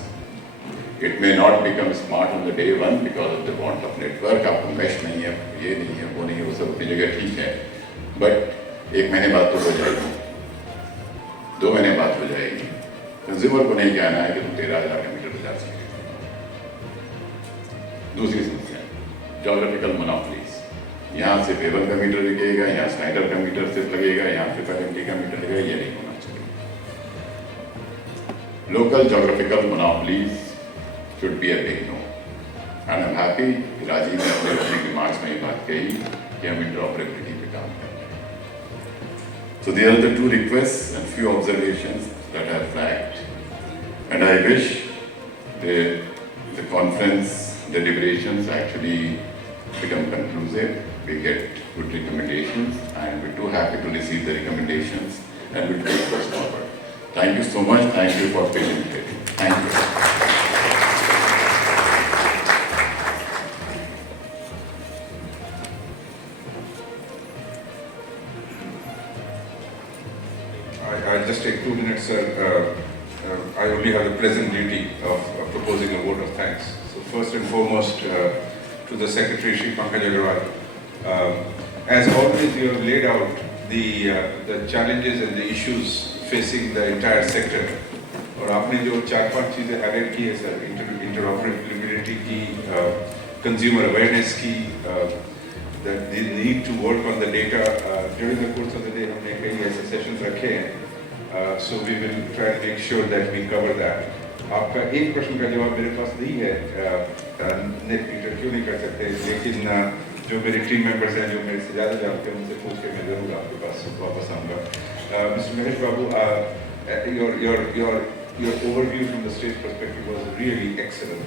It may not become smart on the day one because of the want of network. आपको mesh नहीं है, ये नहीं है, वो नहीं है, वो सब अपनी जगह ठीक है, but 1 महीने बाद तो हो जाएगी, 2 महीने बाद हो जाएगी। कंज्यूमर को नहीं कहना है कि तुम 13,000 का मीटर बजा सकते हो। दूसरी समस्या जोग्राफिकल मोनोपोलीज, यहाँ से वेबल का मीटर लगेगा, यहाँ स्नाइडर का मीटर सिर्फ लगेगा, यहाँ से पैरेंटी का मीटर लगेगा, ये नहीं होना चाहिए. Local geographical monopolies should be a big no. And I'm happy कि राजीव ने अपने opening remarks में ये बात कही कि हम interoperability पे काम कर रहे हैं. So these are the two requests and few observations that I have flagged. And I wish the conference, the deliberations actually become conclusive. We get good recommendations, and we're too happy to receive the recommendations and we'll take those forward. Thank you so much. Thank you for patiently. Thank you. I'll just take 2 minutes, sir. I only have the pleasant duty of proposing a vote of thanks. So first and foremost, to the Secretary, Shri Pankaj Agarwal. As always, you have laid out the challenges and the issues facing the entire sector. और आपने जो 4-5 चीज़ें highlight की है sir, interoperability की, consumer awareness की, the need to work on the data. During the course of the day हमने कई ऐसे sessions रखे हैं, so we will try to make sure that we cover that. आपका एक प्रश्न का जवाब मेरे पास नहीं है, नेट पीटर क्यों नहीं कर सकते, लेकिन जो मेरे टीम मेंबर्स हैं जो मेरे से ज़्यादा जानते हैं उनसे पूछ के मैं ज़रूर आपके पास वापस आऊँगा. Mr. Mahesh Babu, your overview from the state perspective was really excellent.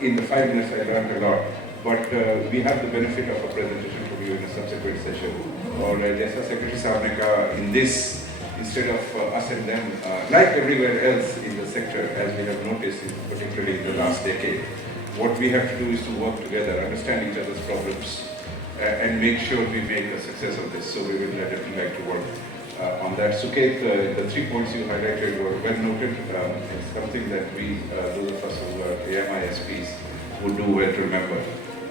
In the 5 minutes I learned a lot, but we have the benefit of a presentation from you in a subsequent session. और जैसा Secretary साहब ने कहा, in this, instead of us and them, like everywhere else in the sector, as we have noticed, particularly in the last decade, what we have to do is to work together, understand each other's problems, and make sure we make a success of this. So we will definitely like to work on that. Suket, the 3 points you highlighted were well noted. It's something that we, those of us who are AMISPs, would do well to remember.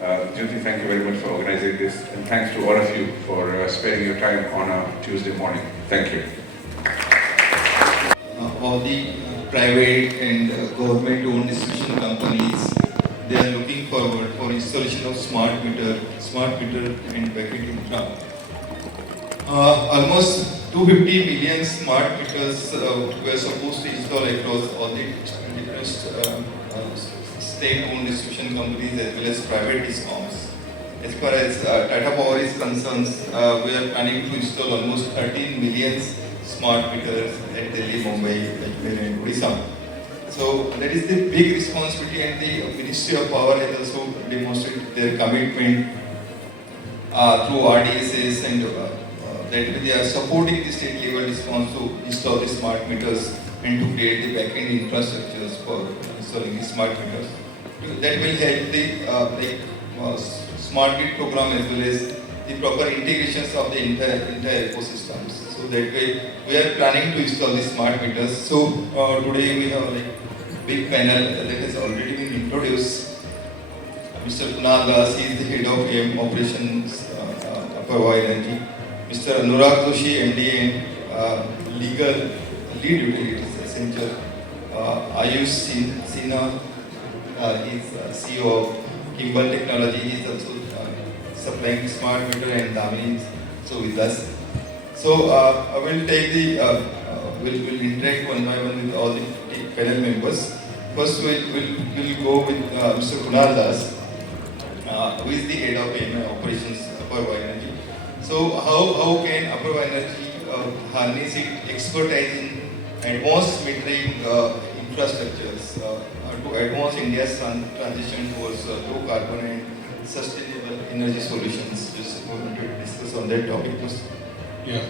Jyoti, thank you very much for organizing this, and thanks to all of you for sparing your time on a Tuesday morning. Thank you. All the private and government-owned distribution companies, they are looking forward for installation of smart meter and packet infra. Almost 250 million smart meters were supposed to install across all the different state-owned distribution companies as well as private discoms. As far as Tata Power is concerned, we are planning to install almost 13 million smart meters at Delhi, Mumbai, Ajmer and Odisha. So that is the big responsibility, and the Ministry of Power has also demonstrated their commitment through RDSS, and that they are supporting the state level response to install the smart meters and to create the back-end infrastructures for installing the smart meters. That will help the smart grid program as well as the proper integrations of the entire ecosystems. So that way we are planning to install the smart meters. So today we have big panel that has already been introduced. Mr. Kunal Das, he is the head of AM operations Apraava Energy. Mr. Anurag Joshi, MD and lead utilities Accenture. Ayush Sinha, he is CEO of Kimball Technology. He is also supplying smart meter, and Damini is so with us. So I will take the we'll interact one by one with all the panel members. First, we'll go with Mr. Kunal Das, who is the head of AMI operations Apraava Energy. So how can Apraava Energy harness its expertise in advanced metering infrastructures to advance India's transition towards low carbon and sustainable energy solutions? Just wanted to discuss on that topic. Yeah,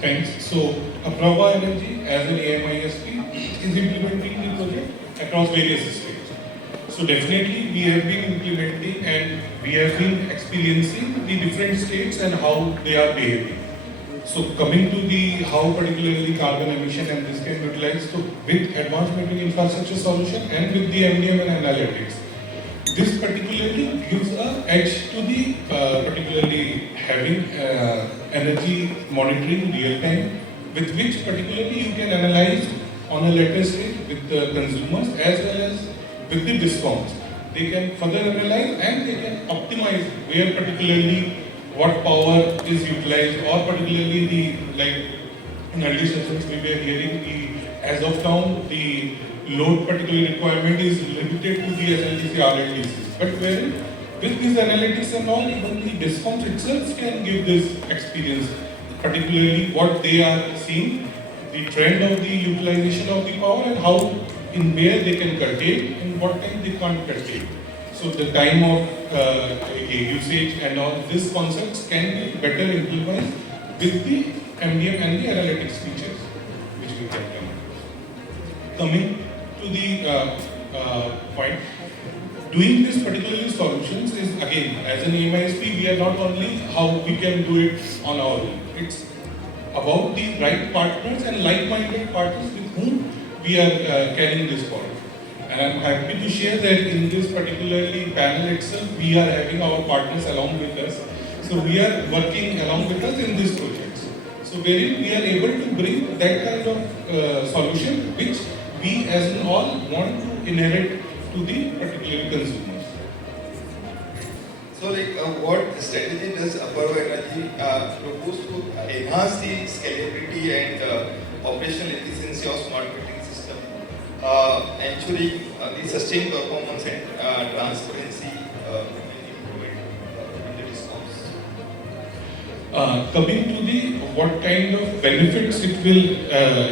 thanks. So Apraava Energy as an AMISP is implementing the project across various states. So definitely we have been implementing and we have been experiencing the different states and how they are behaving. So coming to the how particularly carbon emission and this can be utilized, so with advanced metering infrastructure solution and with the MDM and analytics, this particularly gives a edge to the particularly having energy monitoring real time, with which particularly you can analyze on a later stage with the consumers as well as with the discoms, they can further analyze and they can optimize where particularly what power is utilized, or particularly the, like in earlier sessions we were hearing, as of now the load particular requirement is limited to the SLDC RLDCs. But wherein with these analytics and all, even the DISCOMs itself can give this experience, particularly what they are seeing, the trend of the utilization of the power and how in where they can curtail and what time they can't curtail. So the time of usage and all these concepts can be better implemented with the MDM and the analytics features which we can implement. Coming to the point, doing this particular solutions is again, as an AMISP, we are not only how we can do it on our own. It's about the right partners and like-minded partners with whom we are carrying this forward. And I'm happy to share that in this particularly panel itself, we are having our partners along with us. So we are working along with us in these projects. So wherein we are able to bring that kind of solution which we as an all want to inherit to the particular consumers. So like what strategy does Apurva Energy propose to enhance the scalability and operational efficiency of smart metering system, ensuring the sustained performance and transparency improvement in the DISCOMs? Coming to the what kind of benefits it will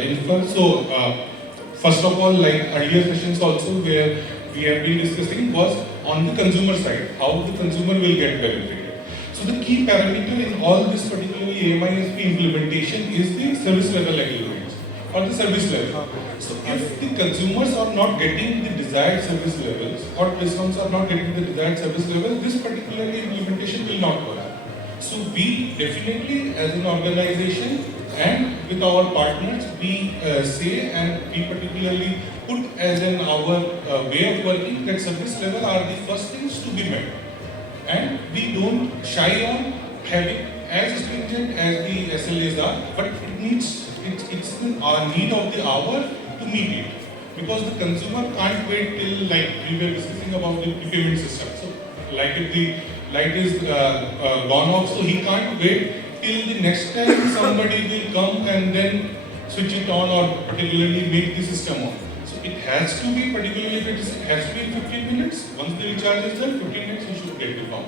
infer. So first of all, like earlier sessions also where we have been discussing was on the consumer side, how the consumer will get benefited. So the key parameter in all this particularly AMISP implementation is the service level agreements or the service level. So if the consumers are not getting the desired service levels or DISCOMs are not getting the desired service level, this particularly implementation will not work. So we definitely as an organization and with our partners, we say and we particularly put as in our way of working that service level are the first things to be met. And we don't shy on having as stringent as the SLAs are, but it's our need of the hour to meet it. Because the consumer can't wait till, like we were discussing about the payment system. So like if the light is gone off, so he can't wait till the next time somebody will come and then switch it on or particularly make the system on. So it has to be, particularly if it has to be in 15 minutes, once the recharge is done, 15 minutes you should get the power.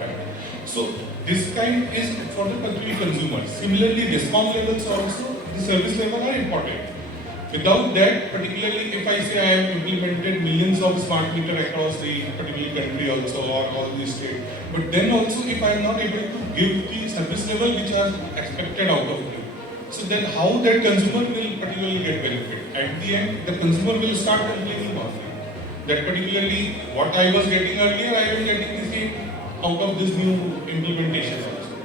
Right. So this kind is for the particular consumers. Similarly, DISCOM levels also, the service level are important. Without that, particularly if I say I have implemented millions of smart meter across the particular country also or all the state, but then also if I am not able to give the service level which are expected out of me, so then how that consumer will particularly get benefit? At the end, the consumer will start complaining about me. That particularly what I was getting earlier, I am getting the same out of this new implementation also.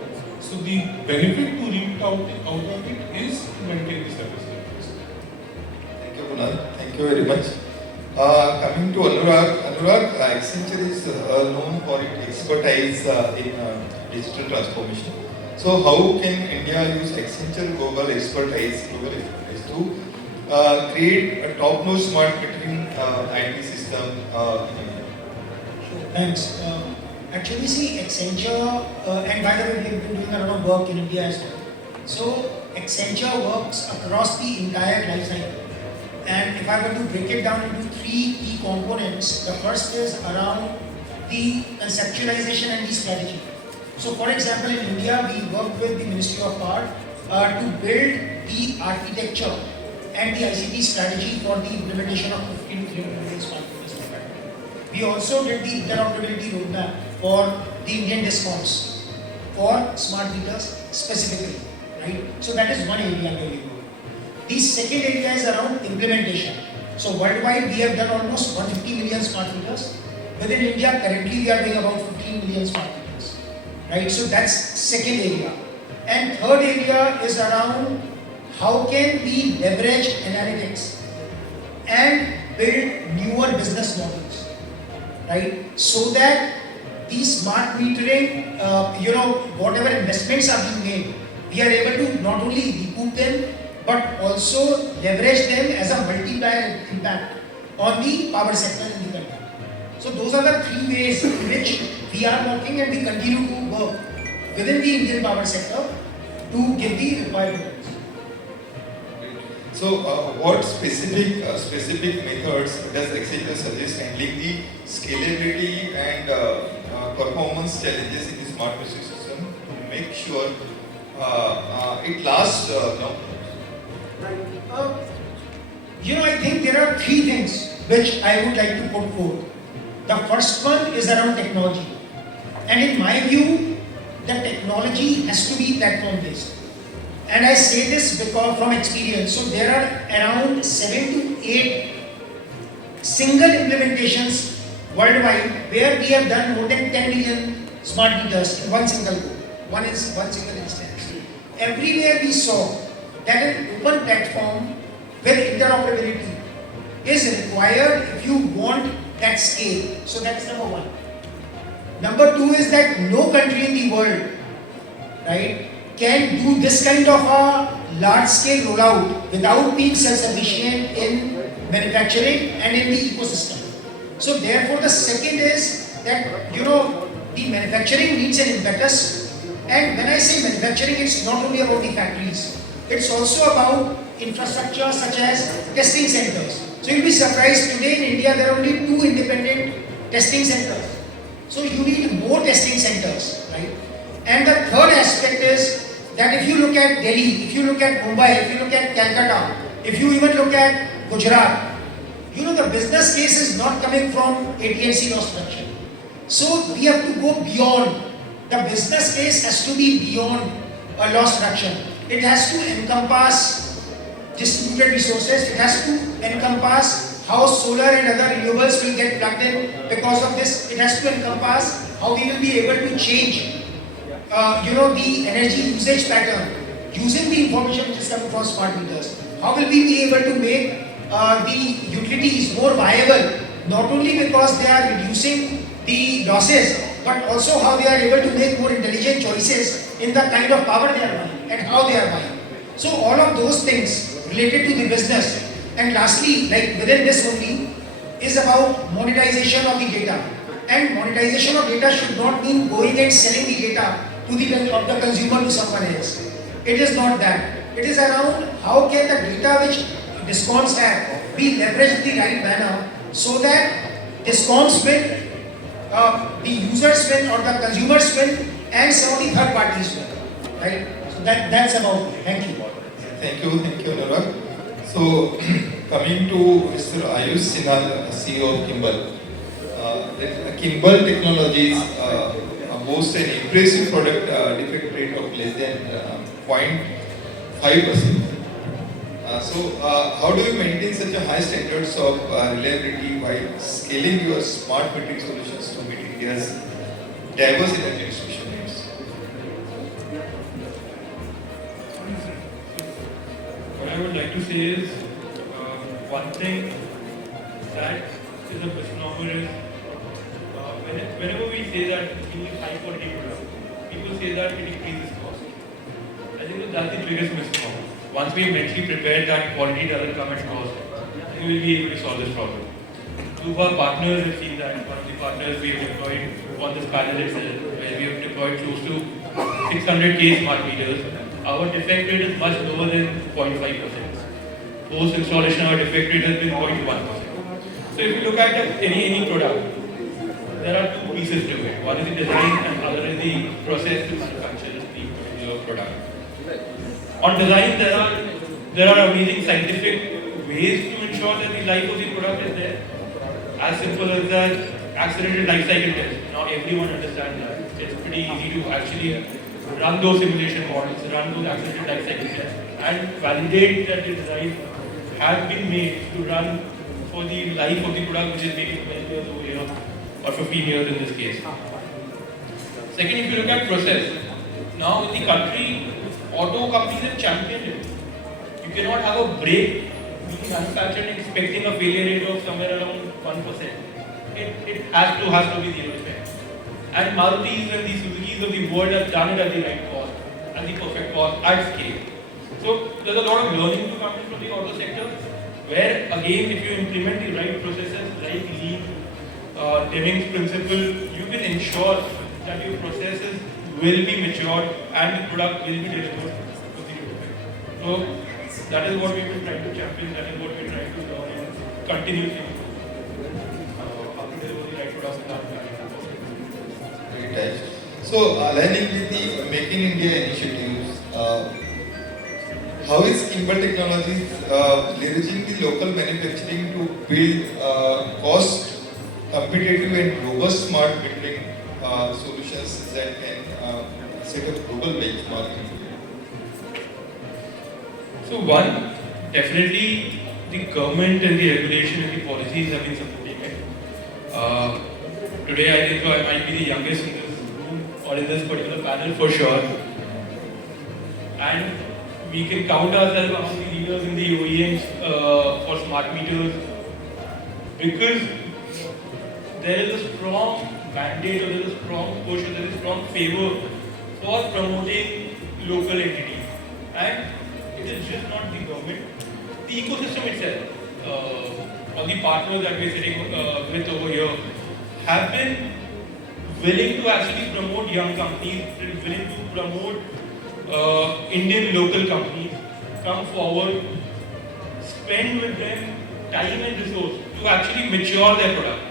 So the benefit to reap out of it is to maintain the service levels. Thank you, Kunal. Thank you very much. Coming to Anurag, Accenture is known for its expertise in digital transformation. So how can India use Accenture global expertise to create a top-notch smart metering IT system in India? Thanks. Actually, see, Accenture, and by the way, we have been doing a lot of work in India as well. So, Accenture works across the entire life cycle. And if I were to break it down into three key components, the first is around the conceptualization and the strategy. So, for example, in India, we worked with the Ministry of Power to build the architecture and the ICT strategy for the implementation of 50 to 300 million smart meters. We also did the interoperability roadmap for the Indian DISCOMs for smart meters specifically, right? So that is one area where we go. The second area is around implementation. So worldwide we have done almost 150 million smart meters. Within India currently we are doing about 15 million smart meters, right? So that's second area. And third area is around how can we leverage analytics and build newer business models, right? So that the smart metering, whatever investments are being made, we are able to not only recoup them, but also leverage them as a multiplier impact on the power sector in the country. So those are the three ways in which we are working and we continue to work within the Indian power sector to give the required results. So, what specific methods does Accenture suggest handling the scalability and performance challenges in the smart metering system to make sure it lasts long? I think there are three things which I would like to put forth. The first one is around technology, and in my view, the technology has to be platform based. And I say this because from experience. So there are around 7 to 8 single implementations worldwide where we have done more than 10 million smart meters in one single go. One single instance. Everywhere we saw that an open platform with interoperability is required if you want that scale. So that's number one. Number two is that no country in the world, right, can do this kind of a large-scale rollout without being self-sufficient in manufacturing and in the ecosystem. So therefore, the second is that the manufacturing needs an impetus. And when I say manufacturing, it's not only about the factories. It's also about infrastructure such as testing centers. So you'll be surprised today in India there are only 2 independent testing centers. So you need more testing centers, right? And the third aspect is that if you look at Delhi, if you look at Mumbai, if you look at Calcutta, if you even look at Gujarat, the business case is not coming from AT&C loss reduction. So we have to go beyond. The business case has to be beyond a loss reduction. It has to encompass distributed resources. It has to encompass how solar and other renewables will get plugged in because of this. It has to encompass how we will be able to change the energy usage pattern using the information which is coming from smart meters. How will we be able to make the utilities more viable, not only because they are reducing the losses, but also how they are able to make more intelligent choices in the kind of power they are buying and how they are buying. So all of those things related to the business. And lastly, like within this only, is about monetization of the data. And monetization of data should not mean going and selling the data to the consumer to someone else. It is not that. It is around how can the data which DISCOMs have be leveraged in the right manner so that DISCOMs win, the users win or the consumers win, and some of the third parties win. Right? So that's about it. Thank you. Thank you, Anurag. So, coming to Mr. Ayush Sinha, CEO of Kimball. Kimball Technologies boasts an impressive product defect rate of less than 0.5%. So, how do you maintain such a high standards of reliability while scaling your smart metering solutions to meet India's diverse energy distribution needs? What I would like to say is, one thing that is a misnomer is, whenever we say that we need high quality product, people say that it increases cost. I think that's the biggest misnomer. Once we have mentally prepared that quality doesn't come at cost, I think we'll be able to solve this problem. Two of our partners have seen that. One of the partners we have deployed on this panel itself, where we have deployed close to 600k smart meters. Our defect rate is much lower than 0.5%. Post installation, our defect rate has been 0.1%. So if you look at any product, there are two pieces to it. One is the design and other is the process to manufacture the particular product. On design, there are amazing scientific ways to ensure that the life of the product is there. As simple as that accelerated life cycle test. Now everyone understands that. It's pretty easy to actually run those simulation models, run those accelerated life cycle tests, and validate that the design has been made to run for the life of the product, which is maybe 12 years over here, or 15 years in this case. Second, if you look at process, now in the country, auto companies have championed it. You cannot have a brake being manufactured expecting a failure rate of somewhere around 1%. It has to be zero defect. And Marutis and the Suzukis of the world have done it at the right cost, at the perfect cost, at scale. So there's a lot of learning to come from the auto sector, where again, if you implement the right processes like lean, Deming's principle, you can ensure that your processes will be matured and the product will be delivered to the user. So that is what we've been trying to champion, that is what we're trying to learn and continuously improve. How to deliver the right product in our planning. Great, Ash. So, aligning with the Make in India initiatives, how is Kimball Technologies leveraging the local manufacturing to build cost competitive and robust smart metering solutions that can set a global benchmark? So one, definitely the government and the regulation and the policies have been supporting it. Today I think I might be the youngest in this room or in this particular panel for sure. And we can count ourselves among the leaders in the OEMs for smart meters because there is a strong mandate or there is a strong push or there is a strong favor for promoting local entities. And it is just not the government, the ecosystem itself, all the partners that we are sitting with over here have been willing to actually promote young companies, willing to promote Indian local companies, come forward, spend with them time and resource to actually mature their product.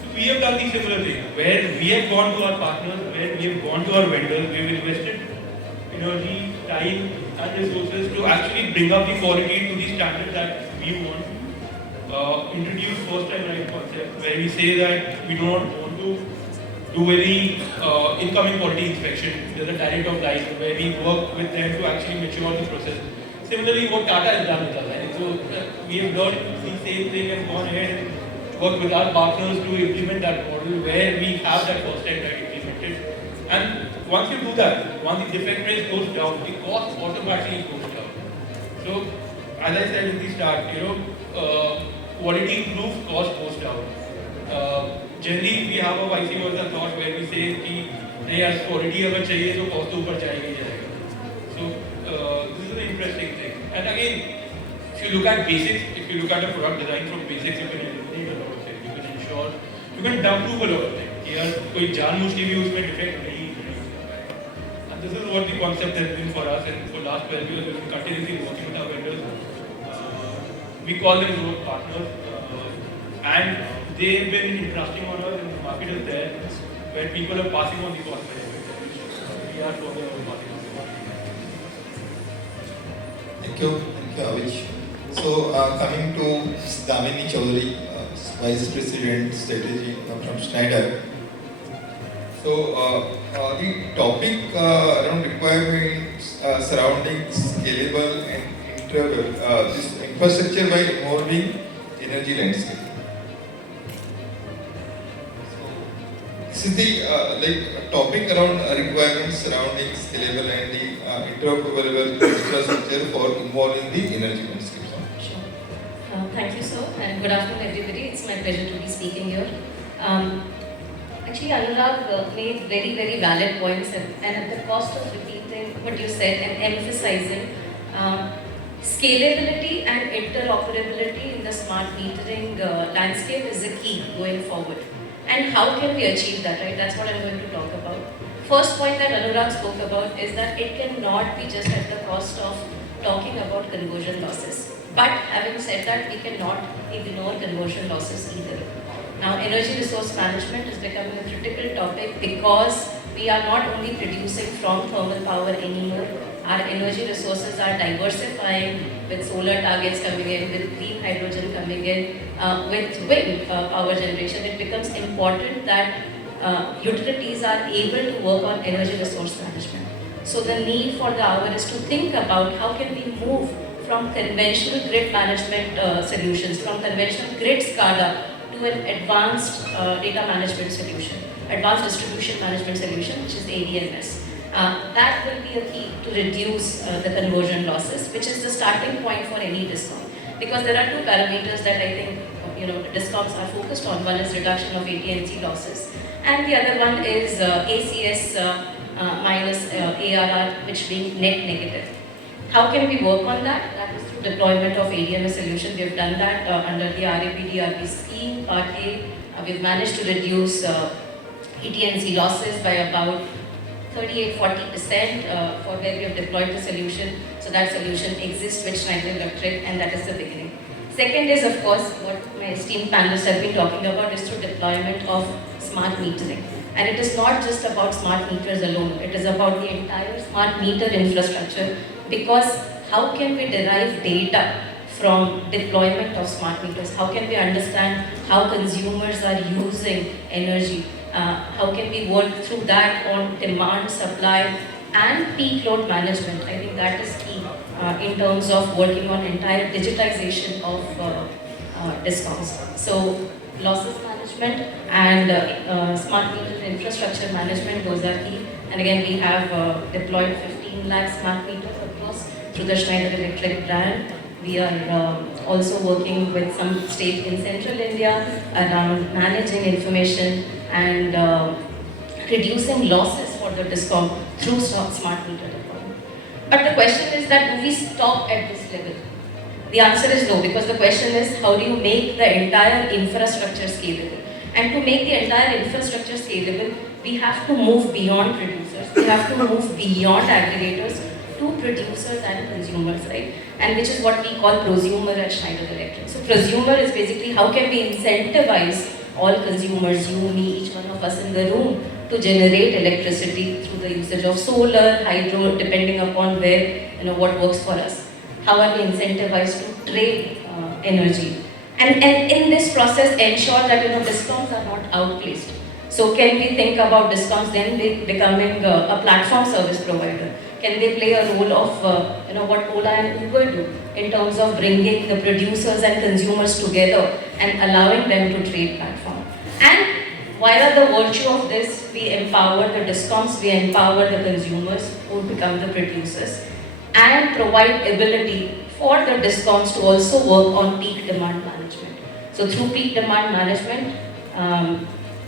So we have done the similar thing, where we have gone to our partners, where we have gone to our vendors, we have invested energy, time and resources to actually bring up the quality to the standard that we want. Introduce first time right concept where we say that we do not want to do any incoming quality inspection. There's a direct of life where we work with them to actually mature the process. Similarly, what Tata has done with us, right? So we have done the same thing and gone ahead and worked with our partners to implement that model where we have that first time right implemented. And once you do that, once the defect rate goes down, the cost automatically goes down. So, as I said in the start, quality improves, cost goes down. Generally, we have a vice versa thought where we say कि नहीं यार quality अगर चाहिए तो cost तो ऊपर जाएगा ही जाएगा. So this is an interesting thing. And again, if you look at basics, if you look at a product design from basics, you can eliminate a lot of things. You can ensure, you can dump proof a lot of things. यार कोई जानबूझ के भी उसमें defect नहीं. And this is what the concept has been for us, and for last 12 years we've been continuously working with our vendors. We call them growth partners, and they've been entrusting on us, and the market is there where people are passing on the cost benefit. We are slowly passing on the cost. Thank you, Avish. So, coming to Damini Chaudhary, Vice President Strategy from Schneider. So, the topic around requirements surrounding scalable and this infrastructure by involving energy landscape. This is the topic around requirements surrounding scalable and the interoperable infrastructure for involving the energy landscape. Sure. Thank you, sir, and good afternoon, everybody. It's my pleasure to be speaking here. Actually, Anurag made very, very valid points, and at the cost of repeating what you said and emphasizing, scalability and interoperability in the smart metering landscape is the key going forward. And how can we achieve that, right? That's what I'm going to talk about. First point that Anurag spoke about is that it cannot be just at the cost of talking about conversion losses. But having said that, we cannot ignore conversion losses either. Now, energy resource management is becoming a critical topic because we are not only producing from thermal power anymore. Our energy resources are diversifying with solar targets coming in, with green hydrogen coming in, with wind power generation. It becomes important that utilities are able to work on energy resource management. So the need for the hour is to think about how can we move from conventional grid management solutions, from conventional grid SCADA to an advanced data management solution, advanced distribution management solution, which is ADMS. That will be a key to reduce the conversion losses, which is the starting point for any DISCOM. Because there are two parameters that I think DISCOMs are focused on. One is reduction of AT&C losses, and the other one is ACS minus ARR, which being net negative. How can we work on that? That is through deployment of ADMS solution. We have done that under the RAP DRP scheme, Part A, we've managed to reduce ET&C losses by about 38-40% for where we have deployed the solution. So that solution exists with Schneider Electric, and that is the beginning. Second is, of course, what my esteemed panelists have been talking about is through deployment of smart metering. And it is not just about smart meters alone, it is about the entire smart meter infrastructure, because how can we derive data from deployment of smart meters? How can we understand how consumers are using energy? How can we work through that on demand, supply, and peak load management? I think that is key in terms of working on entire digitization of DISCOMs. So losses management and smart meter infrastructure management, those are key. And again, we have deployed 15 lakh smart meters across through the Schneider Electric brand. We are also working with some state in central India around managing information and reducing losses for the DISCOM through smart meter deployment. But the question is that do we stop at this level? The answer is no, because the question is how do you make the entire infrastructure scalable? And to make the entire infrastructure scalable, we have to move beyond producers, we have to move beyond aggregators to producers and consumers, right? And which is what we call prosumer at Schneider Electric. So prosumer is basically how can we incentivize all consumers, you, me, each one of us in the room, to generate electricity through the usage of solar, hydro, depending upon where, what works for us. How are we incentivized to trade energy? And in this process, ensure that, DISCOMs are not outplaced. So can we think about DISCOMs then becoming a platform service provider? Can they play a role of, what Ola and Uber do in terms of bringing the producers and consumers together and allowing them to trade platform? And while the virtue of this, we empower the DISCOMs, we empower the consumers who become the producers, and provide ability for the DISCOMs to also work on peak demand management. So through peak demand management,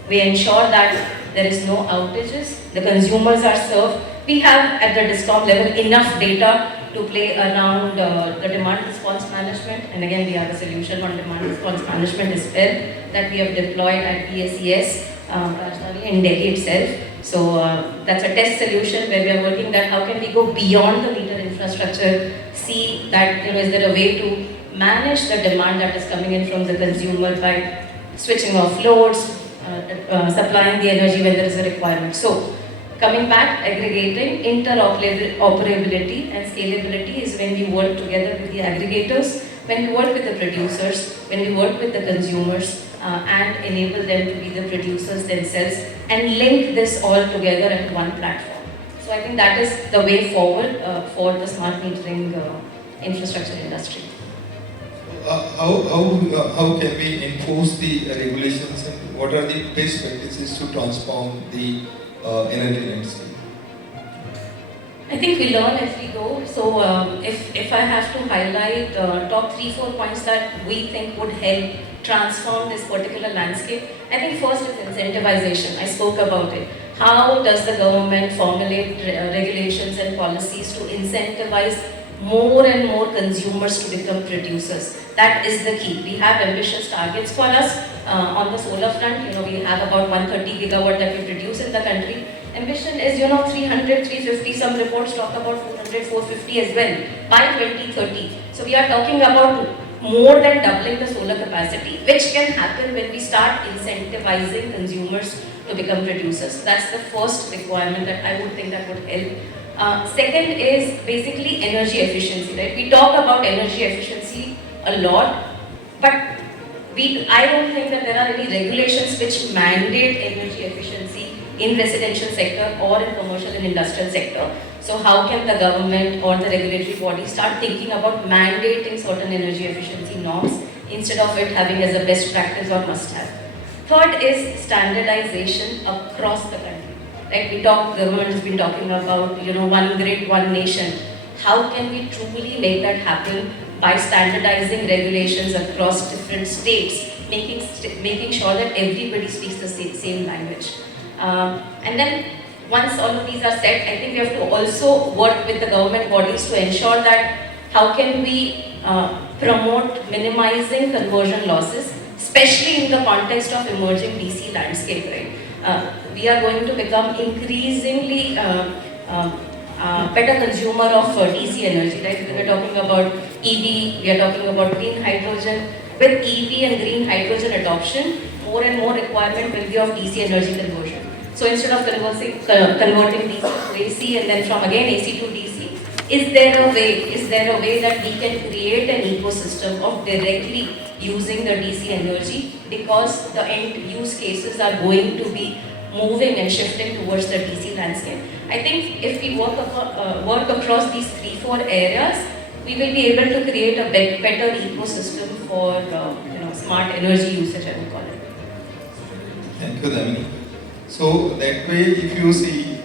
we ensure that there is no outages, the consumers are served. We have at the DISCOM level enough data to play around the demand response management, and again we have a solution on demand response management as well that we have deployed at PSES Rajdhani in Delhi itself. So that's a test solution where we are working that how can we go beyond the meter infrastructure, see that is there a way to manage the demand that is coming in from the consumer by switching off loads, supplying the energy when there is a requirement. So coming back, aggregating, interoperability and scalability is when we work together with the aggregators, when we work with the producers, when we work with the consumers and enable them to be the producers themselves and link this all together at one platform. So I think that is the way forward for the smart metering infrastructure industry. How can we enforce the regulations and what are the best practices to transform the energy landscape? I think we learn as we go. So if I have to highlight top 3-4 points that we think would help transform this particular landscape, I think first is incentivization. I spoke about it. How does the government formulate regulations and policies to incentivize more and more consumers to become producers? That is the key. We have ambitious targets for us on the solar front. We have about 130 gigawatt that we produce in the country. Ambition is 300, 350. Some reports talk about 400, 450 as well by 2030. So we are talking about more than doubling the solar capacity, which can happen when we start incentivizing consumers to become producers. So that's the first requirement that I would think that would help. Second is basically energy efficiency, right? We talk about energy efficiency a lot, but I don't think that there are any regulations which mandate energy efficiency in residential sector or in commercial and industrial sector. So how can the government or the regulatory body start thinking about mandating certain energy efficiency norms instead of it having as a best practice or must have? Third is standardization across the country. Like government has been talking about, one grid, one nation. How can we truly make that happen by standardizing regulations across different states, making sure that everybody speaks the same language. And then once all of these are set, I think we have to also work with the government bodies to ensure that how can we promote minimizing conversion losses, especially in the context of emerging DC landscape, right? We are going to become increasingly better consumer of DC energy, right? We are talking about EV, we are talking about green hydrogen. With EV and green hydrogen adoption, more and more requirement will be of DC energy conversion. So instead of converting DC to AC and then from again AC to DC, is there a way that we can create an ecosystem of directly using the DC energy, because the end use cases are going to be moving and shifting towards the DC landscape. I think if we work across these 3-4 areas, we will be able to create a better ecosystem for smart energy usage, I would call it. Thank you, Damini. So that way, if you see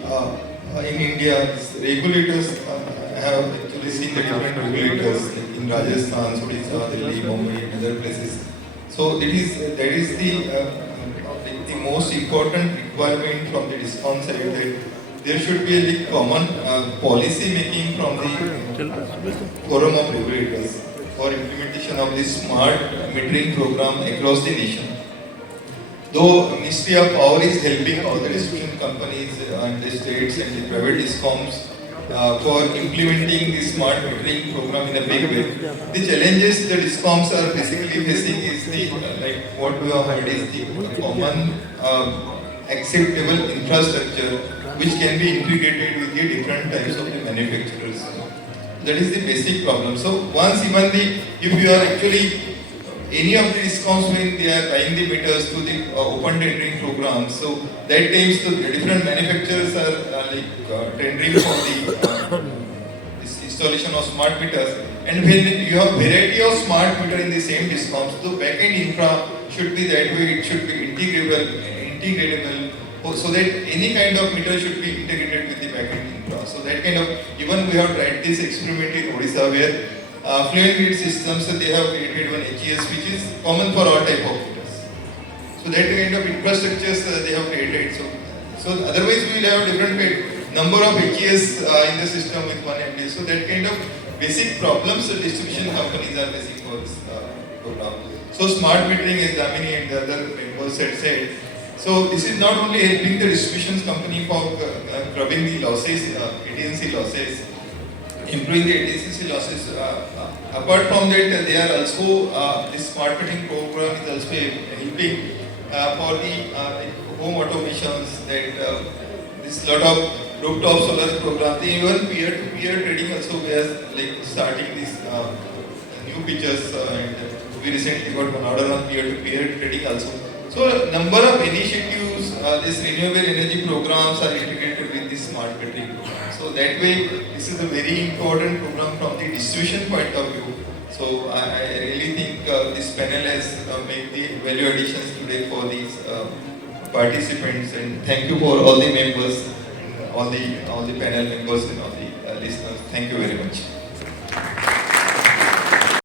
in India, regulators have actually seen the different regulators in Rajasthan, Odisha, Delhi, Mumbai, and other places. So that is the most important requirement from the DISCOM side, that there should be a common policy making from the forum of regulators for implementation of this smart metering program across the nation. Though Ministry of Power is helping all the distribution companies and the states and the private DISCOMs for implementing the smart metering program in a big way, the challenges the DISCOMs are basically facing is the what we have heard is the common acceptable infrastructure which can be integrated with the different types of the manufacturers. That is the basic problem. So once if you are actually any of the DISCOMs, when they are buying the meters to the open tendering program, so that times the different manufacturers are tendering for the installation of smart meters. And when you have variety of smart meter in the same DISCOMs, the backend infra should be that way. It should be integratable, so that any kind of meter should be integrated with the backend infra. So that kind of, even we have tried this experiment in Odisha where fluent grid systems, they have created one HES which is common for all type of meters. So that kind of infrastructures they have created. So otherwise we will have different number of HES in the system with one MD. So that kind of basic problems the distribution companies are facing for this program. So smart metering, as Damini and the other members had said, so this is not only helping the distribution company for curbing the losses, AT&C losses, improving the AT&C losses. Apart from that, they are also, this smart metering program is also helping for the home automations, that this lot of rooftop solar program, they even peer-to-peer trading also, we are starting this new features, and we recently got one order on peer-to-peer trading also. So number of initiatives, this renewable energy programs are integrated with this smart metering program. So that way, this is a very important program from the distribution point of view. So I really think this panel has made the value additions today for these participants, and thank you for all the members, all the panel members and all the listeners. Thank you very much.